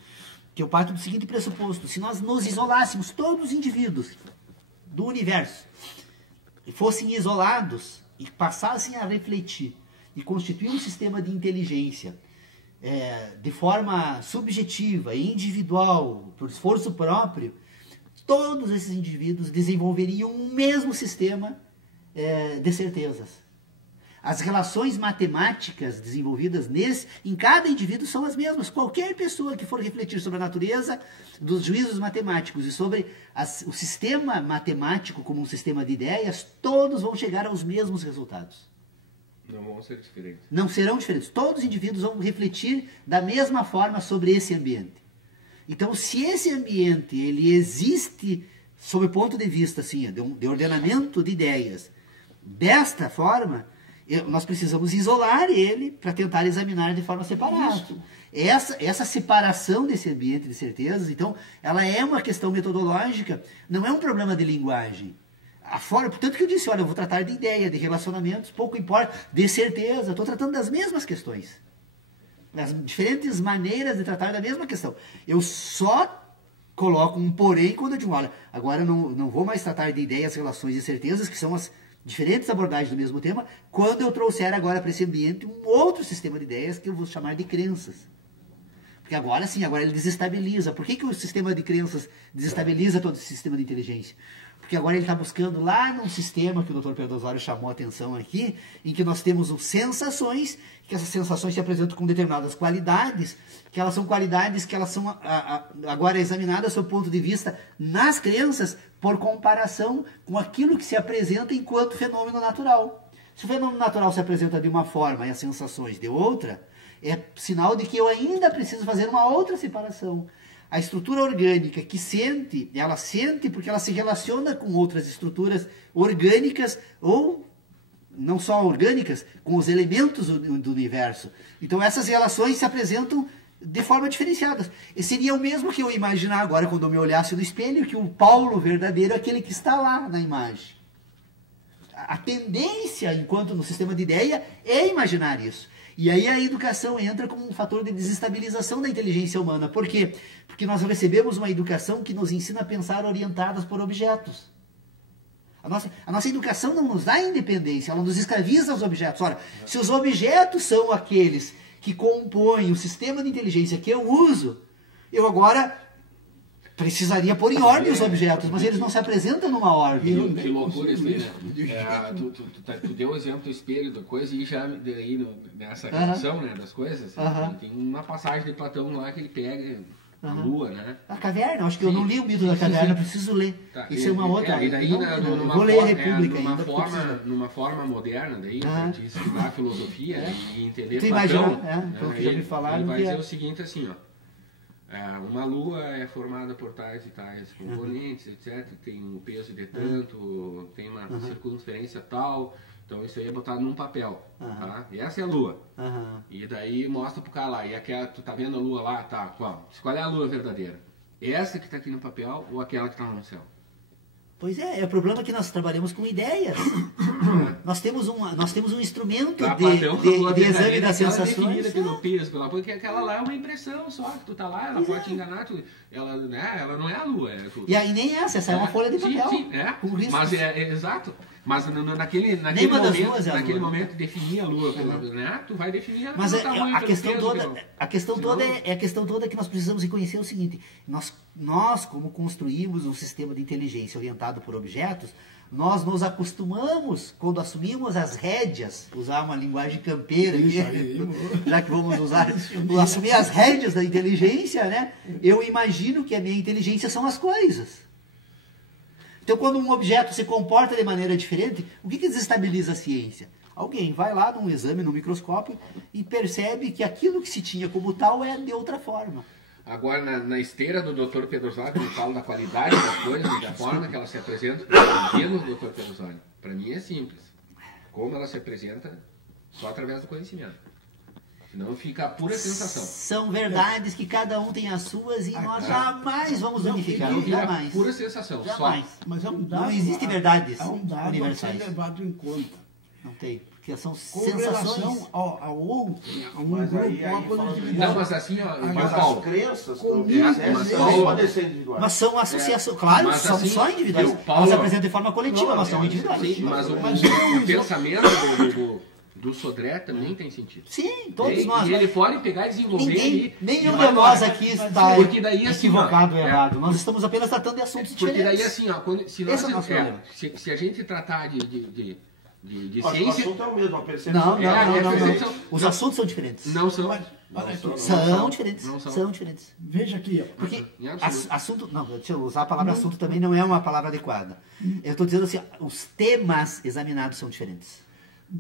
que eu parto do seguinte pressuposto. Se nós nos isolássemos, todos os indivíduos do universo, e fossem isolados e passassem a refletir e constituir um sistema de inteligência de forma subjetiva e individual, por esforço próprio, todos esses indivíduos desenvolveriam um mesmo sistema de certezas. As relações matemáticas desenvolvidas em cada indivíduo são as mesmas. Qualquer pessoa que for refletir sobre a natureza dos juízos matemáticos e sobre o sistema matemático como um sistema de ideias, todos vão chegar aos mesmos resultados. Não vão ser diferentes. Não serão diferentes. Todos os indivíduos vão refletir da mesma forma sobre esse ambiente. Então, se esse ambiente ele existe sob o ponto de vista assim, de ordenamento de ideias, desta forma, nós precisamos isolar ele para tentar examinar de forma separada. Essa separação desse ambiente de certezas, então, ela é uma questão metodológica, não é um problema de linguagem. A forma, portanto que eu disse, olha, eu vou tratar de ideia, de relacionamentos, pouco importa, de certeza, estou tratando das mesmas questões. Das diferentes maneiras de tratar da mesma questão. Eu só coloco um porém quando eu digo, olha, agora eu não vou mais tratar de ideias, relações e certezas, que são as diferentes abordagens do mesmo tema, quando eu trouxer agora para esse ambiente um outro sistema de ideias que eu vou chamar de crenças. Porque agora sim, agora ele desestabiliza. Por que o sistema de crenças desestabiliza todo esse sistema de inteligência? Porque agora ele está buscando lá num sistema que o Dr. Pedro Osório chamou a atenção aqui, em que nós temos sensações, que essas sensações se apresentam com determinadas qualidades, que elas são qualidades que elas são agora examinadas do ponto de vista nas crenças, por comparação com aquilo que se apresenta enquanto fenômeno natural. Se o fenômeno natural se apresenta de uma forma e as sensações de outra, é sinal de que eu ainda preciso fazer uma outra separação. A estrutura orgânica que sente, ela sente porque ela se relaciona com outras estruturas orgânicas ou não só orgânicas, com os elementos do universo. Então essas relações se apresentam de forma diferenciada. E seria o mesmo que eu imaginar agora quando eu me olhasse no espelho, que o Paulo verdadeiro é aquele que está lá na imagem. A tendência, enquanto no sistema de ideia, é imaginar isso. E aí a educação entra como um fator de desestabilização da inteligência humana. Por quê? Porque nós recebemos uma educação que nos ensina a pensar orientadas por objetos. A nossa educação não nos dá independência, ela nos escraviza aos objetos. Ora, se os objetos são aqueles que compõem o sistema de inteligência que eu uso, eu agora precisaria pôr em ordem os objetos, mas eles não se apresentam numa ordem. Que loucura isso aí, né? Tu deu o exemplo do espelho da coisa e já aí nessa relação, né, das coisas, tem uma passagem de Platão lá que ele pega a lua, né? A caverna, acho que eu não li o mito da caverna, eu preciso ler. Tá, isso é uma outra. E daí, vou ler a República ainda. Numa forma moderna, daí, pra te estudar a filosofia e entender tu Platão, imagina, que já me falaram, ele vai dizer o seguinte assim, ó. Uma lua é formada por tais e tais componentes, etc. Tem um peso de tanto, tem uma circunferência tal. Então isso aí é botado num papel, tá? E essa é a lua. E daí mostra pro cara lá, e aquela, tu tá vendo a lua lá, tá? Qual é a lua verdadeira? Essa que tá aqui no papel ou aquela que tá lá no céu? Pois é o problema que nós trabalhamos com ideias. nós temos um instrumento de exame das sensações. Pelo peso, porque aquela lá é uma impressão só, que tu tá lá, ela pode te enganar, ela não é a lua. E aí nem essa é uma folha de papel. Sim, mas exato. Mas naquele momento definir a lua, né? Tu vai definir ela. Mas a questão toda é que nós precisamos reconhecer o seguinte: nós como construímos um sistema de inteligência orientado por objetos, nós nos acostumamos, quando assumimos as rédeas, usar uma linguagem campeira aqui, já que vamos assumir as rédeas da inteligência, né? Eu imagino que a minha inteligência são as coisas. Então, quando um objeto se comporta de maneira diferente, o que desestabiliza a ciência? Alguém vai lá num exame, no microscópio, e percebe que aquilo que se tinha como tal é de outra forma. Agora, na esteira do Dr. Pedro Osório, ele fala da qualidade das coisas e da forma que ela se apresenta pelo Dr. Pedro Osório. Para mim é simples. Como ela se apresenta só através do conhecimento. Senão fica a pura sensação. São verdades que cada um tem as suas e nós jamais vamos unificar. Jamais. Pura sensação. Jamais. Só. Mas é um dado, não existe verdades universais. É um dado universais. a ser levado em conta. Não tem. Porque são Com sensações. relação ao outro, a um Mas grupo, aí a uma coletividade. Não, mas assim, ó, Mas Paulo, as crenças mas podem ser individuais. Mas são associações. Claro, mas são assim, só individuais. Paulo, elas se apresentam de forma coletiva, mas são individuais. Sim, mas o pensamento do Sodré também tem sentido. Sim, todos nós. E ele pode pegar e desenvolver Nenhum de nós aqui está equivocado ou errado. Nós estamos apenas tratando de assuntos diferentes. Porque daí assim, ó, se a gente tratar de ciência... O assunto é o mesmo, a percepção. Não. Os assuntos são diferentes. Não são. São diferentes. São diferentes. Veja aqui, ó. Porque assunto... Não, deixa eu usar a palavra assunto também, não é uma palavra adequada. Eu estou dizendo assim, os temas examinados são diferentes.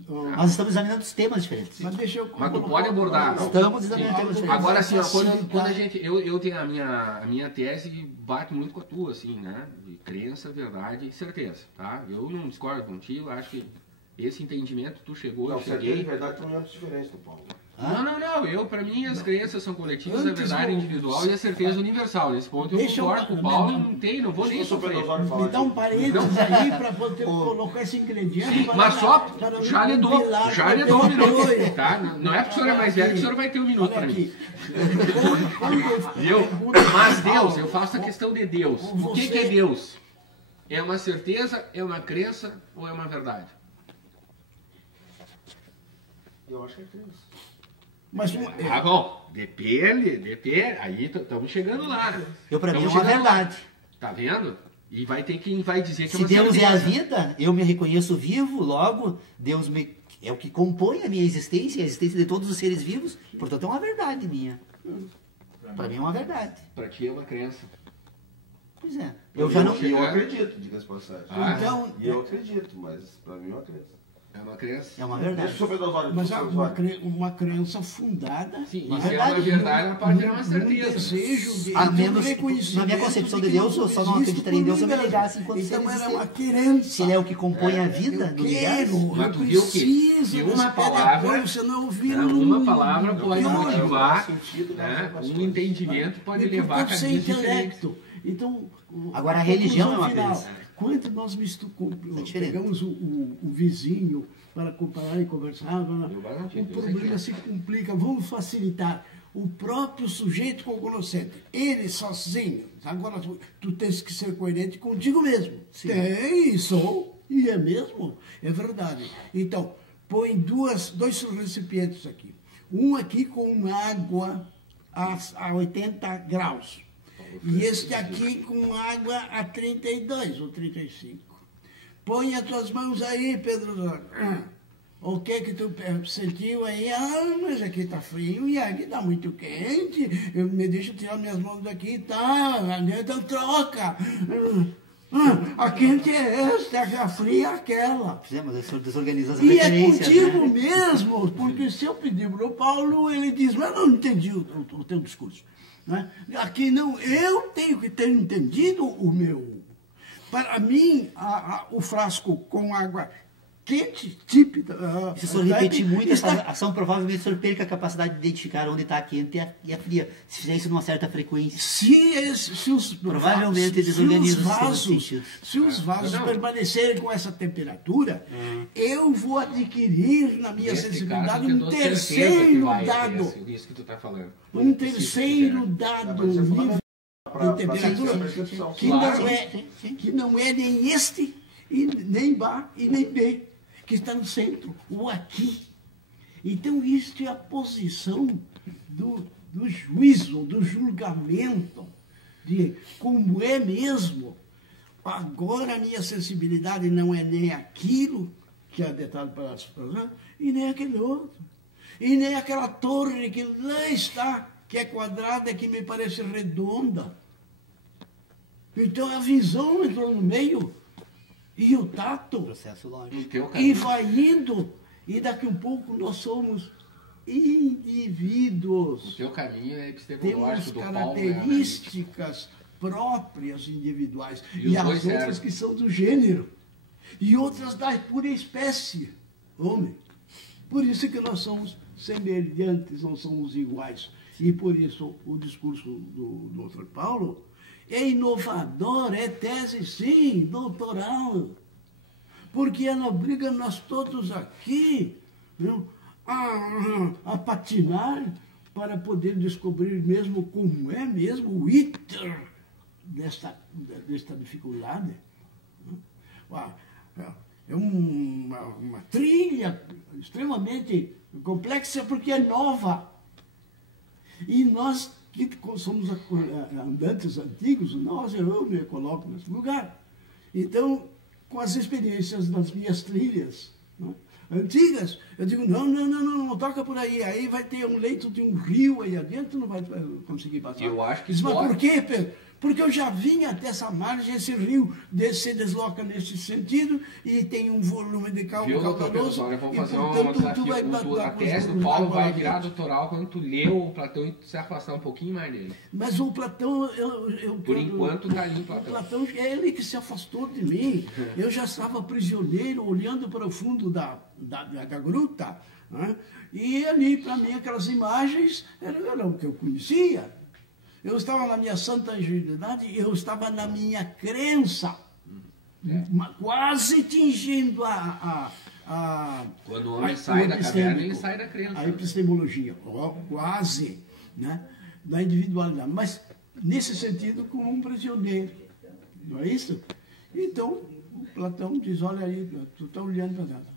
Nós estamos examinando os temas diferentes. Mas tu pode abordar. Estamos examinando temas diferentes. Agora, assim, quando a gente... Eu tenho a minha tese bate muito com a tua, assim, né? De crença, verdade e certeza, tá? Eu não discordo contigo, acho que esse entendimento tu chegou, eu cheguei... Na verdade, tu não é diferente do Paulo. Não. Para mim, as crenças são coletivas, a verdade individual e a certeza universal. Nesse ponto eu concordo com o Paulo, não vou nem sofrer. Me dá um parênteses aí para poder colocar esse ingrediente. Sim, mas só, já lhe dou um minuto, tá? Não é porque o senhor é mais velho que o senhor vai ter um minuto para mim. Mas Deus, eu faço a questão de Deus. O que é Deus? É uma certeza, é uma crença ou é uma verdade? Eu acho que é crença. Mas bom, depende. Aí estamos chegando lá. Para mim é uma verdade. Tá vendo? E vai ter quem vai dizer que se Deus é a vida, eu me reconheço vivo, logo Deus é o que compõe a minha existência, a existência de todos os seres vivos, portanto é uma verdade minha. Para mim é uma verdade. Para ti é uma crença. Pois é. Eu acredito, diga-se passagem. Então, eu acredito, mas para mim é uma crença. É uma crença. É uma verdade. Mas uma crença fundada. Sim, e se é uma verdade, ela pode virar uma certeza. Desejo a menos, na minha concepção de Deus, eu só não acreditaria em Deus se eu me ligasse enquanto então era uma crença. Se ele é o que compõe a vida do universo. Mas tu viu que se uma palavra, uma palavra pode motivar, um entendimento pode levar a caminhos diferentes. Então, agora a religião é uma crença. Quando nós pegamos o vizinho para comparar e conversar, o problema se complica. Vamos facilitar. O próprio sujeito cognoscente, ele sozinho. Agora, tu tens que ser coerente contigo mesmo. Sim. Sou, e é mesmo. É verdade. Então, põe dois recipientes aqui. Um aqui com água a 80 graus. E este aqui com água a 32 ou 35. Põe as tuas mãos aí, Pedro. O que tu sentiu aí? Mas aqui está frio e aqui está muito quente. Me deixa tirar minhas mãos daqui, tá? Então troca. A quente é esta, a fria é aquela. Mas o senhor desorganiza as referências. E é contigo mesmo, porque se eu pedir para o Paulo, ele diz, mas eu não entendi o teu discurso. Aqui não, eu tenho que ter entendido o meu. Para mim, o frasco com água quente, típica. Se o senhor repetir muito essa ação, provavelmente o senhor perca a capacidade de identificar onde está a quente e a fria. Se fizer isso numa certa frequência. Provavelmente desorganiza os sentidos. Se os vasos permanecerem com essa temperatura, eu vou adquirir na minha sensibilidade um terceiro dado. Isso que tu está falando. Um terceiro dado nível de temperatura que não é nem este, e nem A e nem B, que está no centro, o aqui. Então, isto é a posição do juízo, do julgamento, de como é mesmo. Agora, a minha sensibilidade não é nem aquilo que é detalhe para as pessoas, e nem aquele outro. E nem aquela torre que lá está, que é quadrada, que me parece redonda. Então, a visão entrou no meio. E o tato, processo lógico. E vai indo, e daqui a um pouco nós somos indivíduos. O teu caminho é epistemológico. Temos características próprias individuais. E as outras que são do gênero. E outras da pura espécie, homem. Por isso que nós somos semelhantes, não somos iguais. E por isso o discurso do Dr. Paulo é inovador, é tese, sim, doutoral. Porque ela obriga nós todos aqui, não, a patinar para poder descobrir mesmo como é mesmo o iter desta dificuldade. É uma trilha extremamente complexa porque é nova. E nós que somos andantes antigos, eu me coloco nesse lugar. Então, com as experiências das minhas trilhas antigas, eu digo, não toca por aí. Aí vai ter um leito de um rio aí adentro, não vai conseguir passar. Eu acho que mas por quê, Pedro? Porque eu já vim até essa margem, esse rio se desloca nesse sentido e tem um volume de calma caudaloso. Vamos fazer um desafio. A tese do Paulo vai virar doutoral quando tu leu o Platão e tu se afastar um pouquinho mais dele. Mas o Platão... Por enquanto está ali o Platão. O Platão é ele que se afastou de mim. Eu já estava prisioneiro, olhando para o fundo da gruta, Né? E ali, para mim, aquelas imagens eram o que eu conhecia. Eu estava na minha santa ingenuidade, eu estava na minha crença, quase atingindo quando o homem sai da caverna, ele sai da crença. A epistemologia, quase, né? Da individualidade. Mas, nesse sentido, como um prisioneiro. Não é isso? Então, o Platão diz, olha aí, tu está olhando para nada.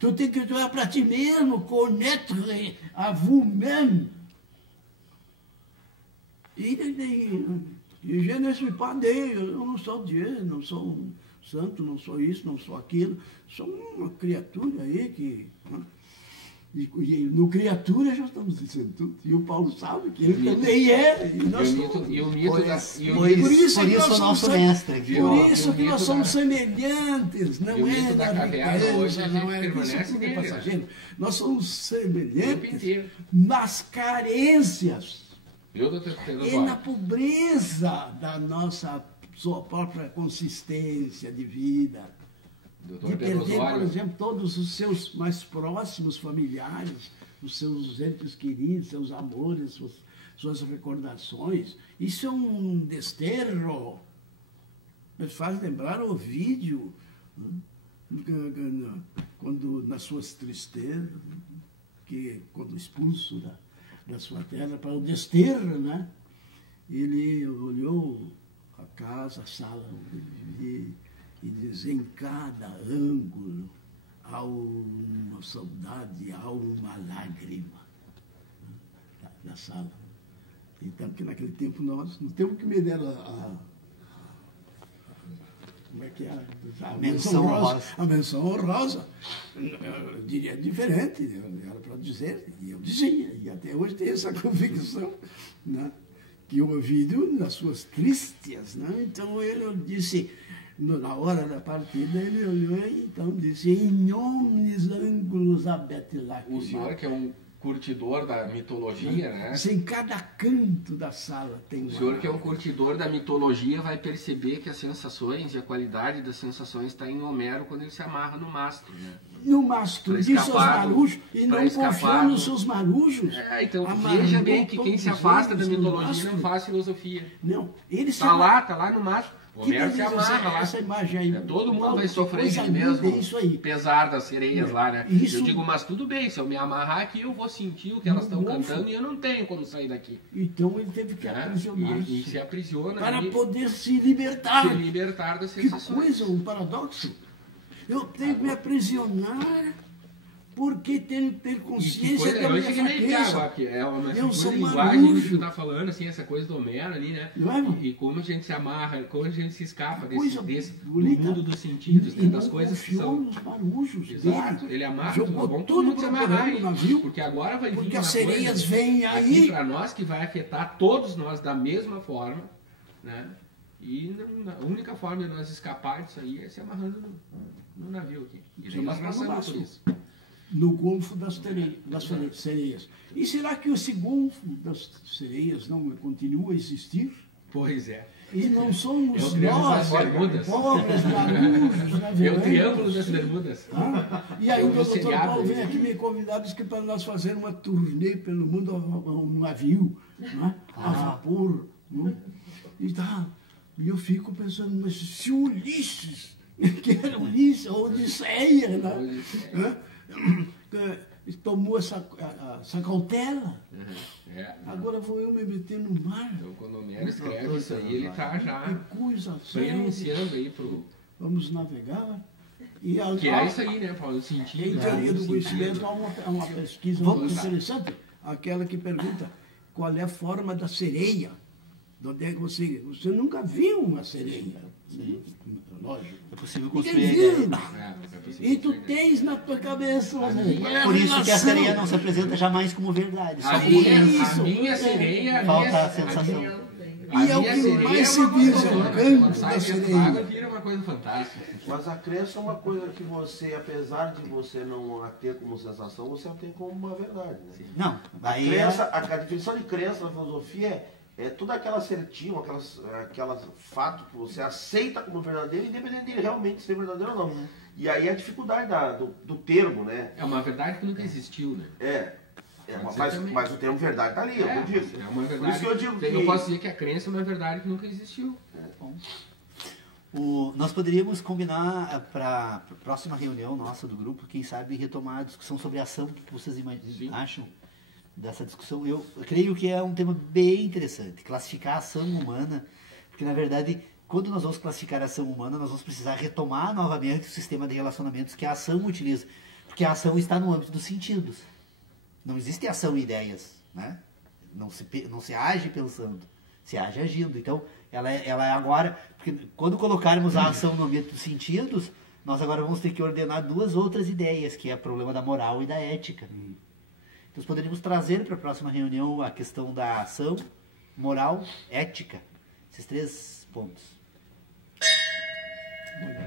Tu tem que olhar para ti mesmo, connaître à vous-même. E je ne suis pas Deus, eu não sou Deus, não sou um santo, não sou isso, não sou aquilo. Sou uma criatura aí que... E no criatura já estamos dizendo tudo. E o Paulo sabe que ele também é. E o mito da... Por isso o nosso mestre. Por isso que nós somos semelhantes. Não é da caverna, hoje a não gente é permanece nele, passageiro. Nós somos semelhantes nas carências e na pobreza da nossa sua própria consistência de vida. De perder, por exemplo, todos os seus mais próximos familiares, os seus entes queridos, seus amores, suas recordações. Isso é um desterro. Me faz lembrar o Ovídio, quando nas suas tristezas, que quando expulso da sua terra para o desterro, né? Ele olhou a casa, a sala onde ele vivia, e diz, em cada ângulo há uma saudade, há uma lágrima da sala. Então, que naquele tempo nós não temos que medir como é que é? A menção honrosa. A menção honrosa, eu diria diferente, era para dizer, e eu dizia, e até hoje tenho essa convicção, né? Que o Ovídio, nas suas tristes, né? Então ele disse, na hora da partida, ele olhou e então disse, em omnes ângulos habet lacrima. O senhor que é um curtidor da mitologia, né? Em cada canto da sala tem... O senhor que é um curtidor da mitologia vai perceber que as sensações e a qualidade das sensações está em Homero quando ele se amarra no mastro, né? No mastro, de seus marujos, e não confiar nos seus marujos. Então veja bem que quem se afasta da mitologia não faz filosofia. Não, ele tá lá no mastro. Homero se amarra lá. Essa imagem aí, todo mundo vai sofrer isso mesmo, pesar das sereias lá, né? Isso. Eu digo, mas tudo bem, se eu me amarrar aqui, eu vou sentir o que elas estão cantando e eu não tenho como sair daqui. Então ele teve que aprisionar-se. E se aprisiona para poder se libertar. Se libertar das sensações. Que coisa, um paradoxo. Eu tenho que me aprisionar porque tenho que ter consciência da minha fraqueza. É uma coisa de linguagem que tu tá falando, assim, essa coisa do Homero ali, né? E como a gente se amarra, como a gente se escapa desse do mundo dos sentidos, né? Das coisas que são... nos marujos. Exato, ele amarra, vamos todo mundo se amarrar aí, navio, porque agora vai vir porque uma as sereias coisa vêm aí para nós que vai afetar todos nós da mesma forma, né? E a única forma de nós escapar disso aí é se amarrando no navio aqui. E nós passamos por isso. No Golfo das Sereias. E será que esse Golfo das Sereias não continua a existir? Pois é. E não somos nós, pobres marujos, é o Triângulo das Bermudas. E aí o doutor Paulo vem aqui me convidar para nós fazer uma turnê pelo mundo, um navio, né? A vapor. Né? E eu fico pensando, mas se o Ulisses, que era Ulisses, ou Odisseia, né? Tomou essa cautela, agora vou eu me meter no mar. Então, quando o Homero escreve isso aí, ele está já prenunciando aí pro... Vamos navegar. Que é isso aí, né, Paulo? Em teoria do conhecimento, há uma pesquisa muito interessante, aquela que pergunta qual é a forma da sereia. De onde é que você nunca viu uma sereia? Sim. Lógico. É possível construir. E tu tens na tua cabeça. Por isso que a sereia não se apresenta jamais como verdade. A minha sereia... Falta a sensação. E é o que mais se diz, o canto da sereia. Vira uma coisa fantástica. Mas a crença é uma coisa que você, apesar de você não a ter como sensação, você a tem como uma verdade. Né? Não, daí a definição de crença na filosofia é toda aquela certinho, aquelas fato que você aceita como verdadeiro, independente de realmente ser verdadeiro ou não. E aí a dificuldade do termo, né? É uma verdade que nunca existiu, né? Mas o termo verdade está ali, eu digo. É uma verdade. Por isso que eu digo que... Eu posso dizer que a crença é uma verdade que nunca existiu. Nós poderíamos combinar para a próxima reunião nossa do grupo, quem sabe retomar a discussão sobre ação. O que vocês acham dessa discussão? Eu creio que é um tema bem interessante, classificar a ação humana, porque na verdade, quando nós vamos classificar a ação humana, nós vamos precisar retomar novamente o sistema de relacionamentos que a ação utiliza, porque a ação está no âmbito dos sentidos. Não existe ação e ideias, né? Não se age pensando, se age agindo. Então, ela é agora, porque quando colocarmos a ação no âmbito dos sentidos, nós agora vamos ter que ordenar duas outras ideias, que é o problema da moral e da ética. Então, nós poderíamos trazer para a próxima reunião a questão da ação, moral, ética. Esses 3 pontos. Muito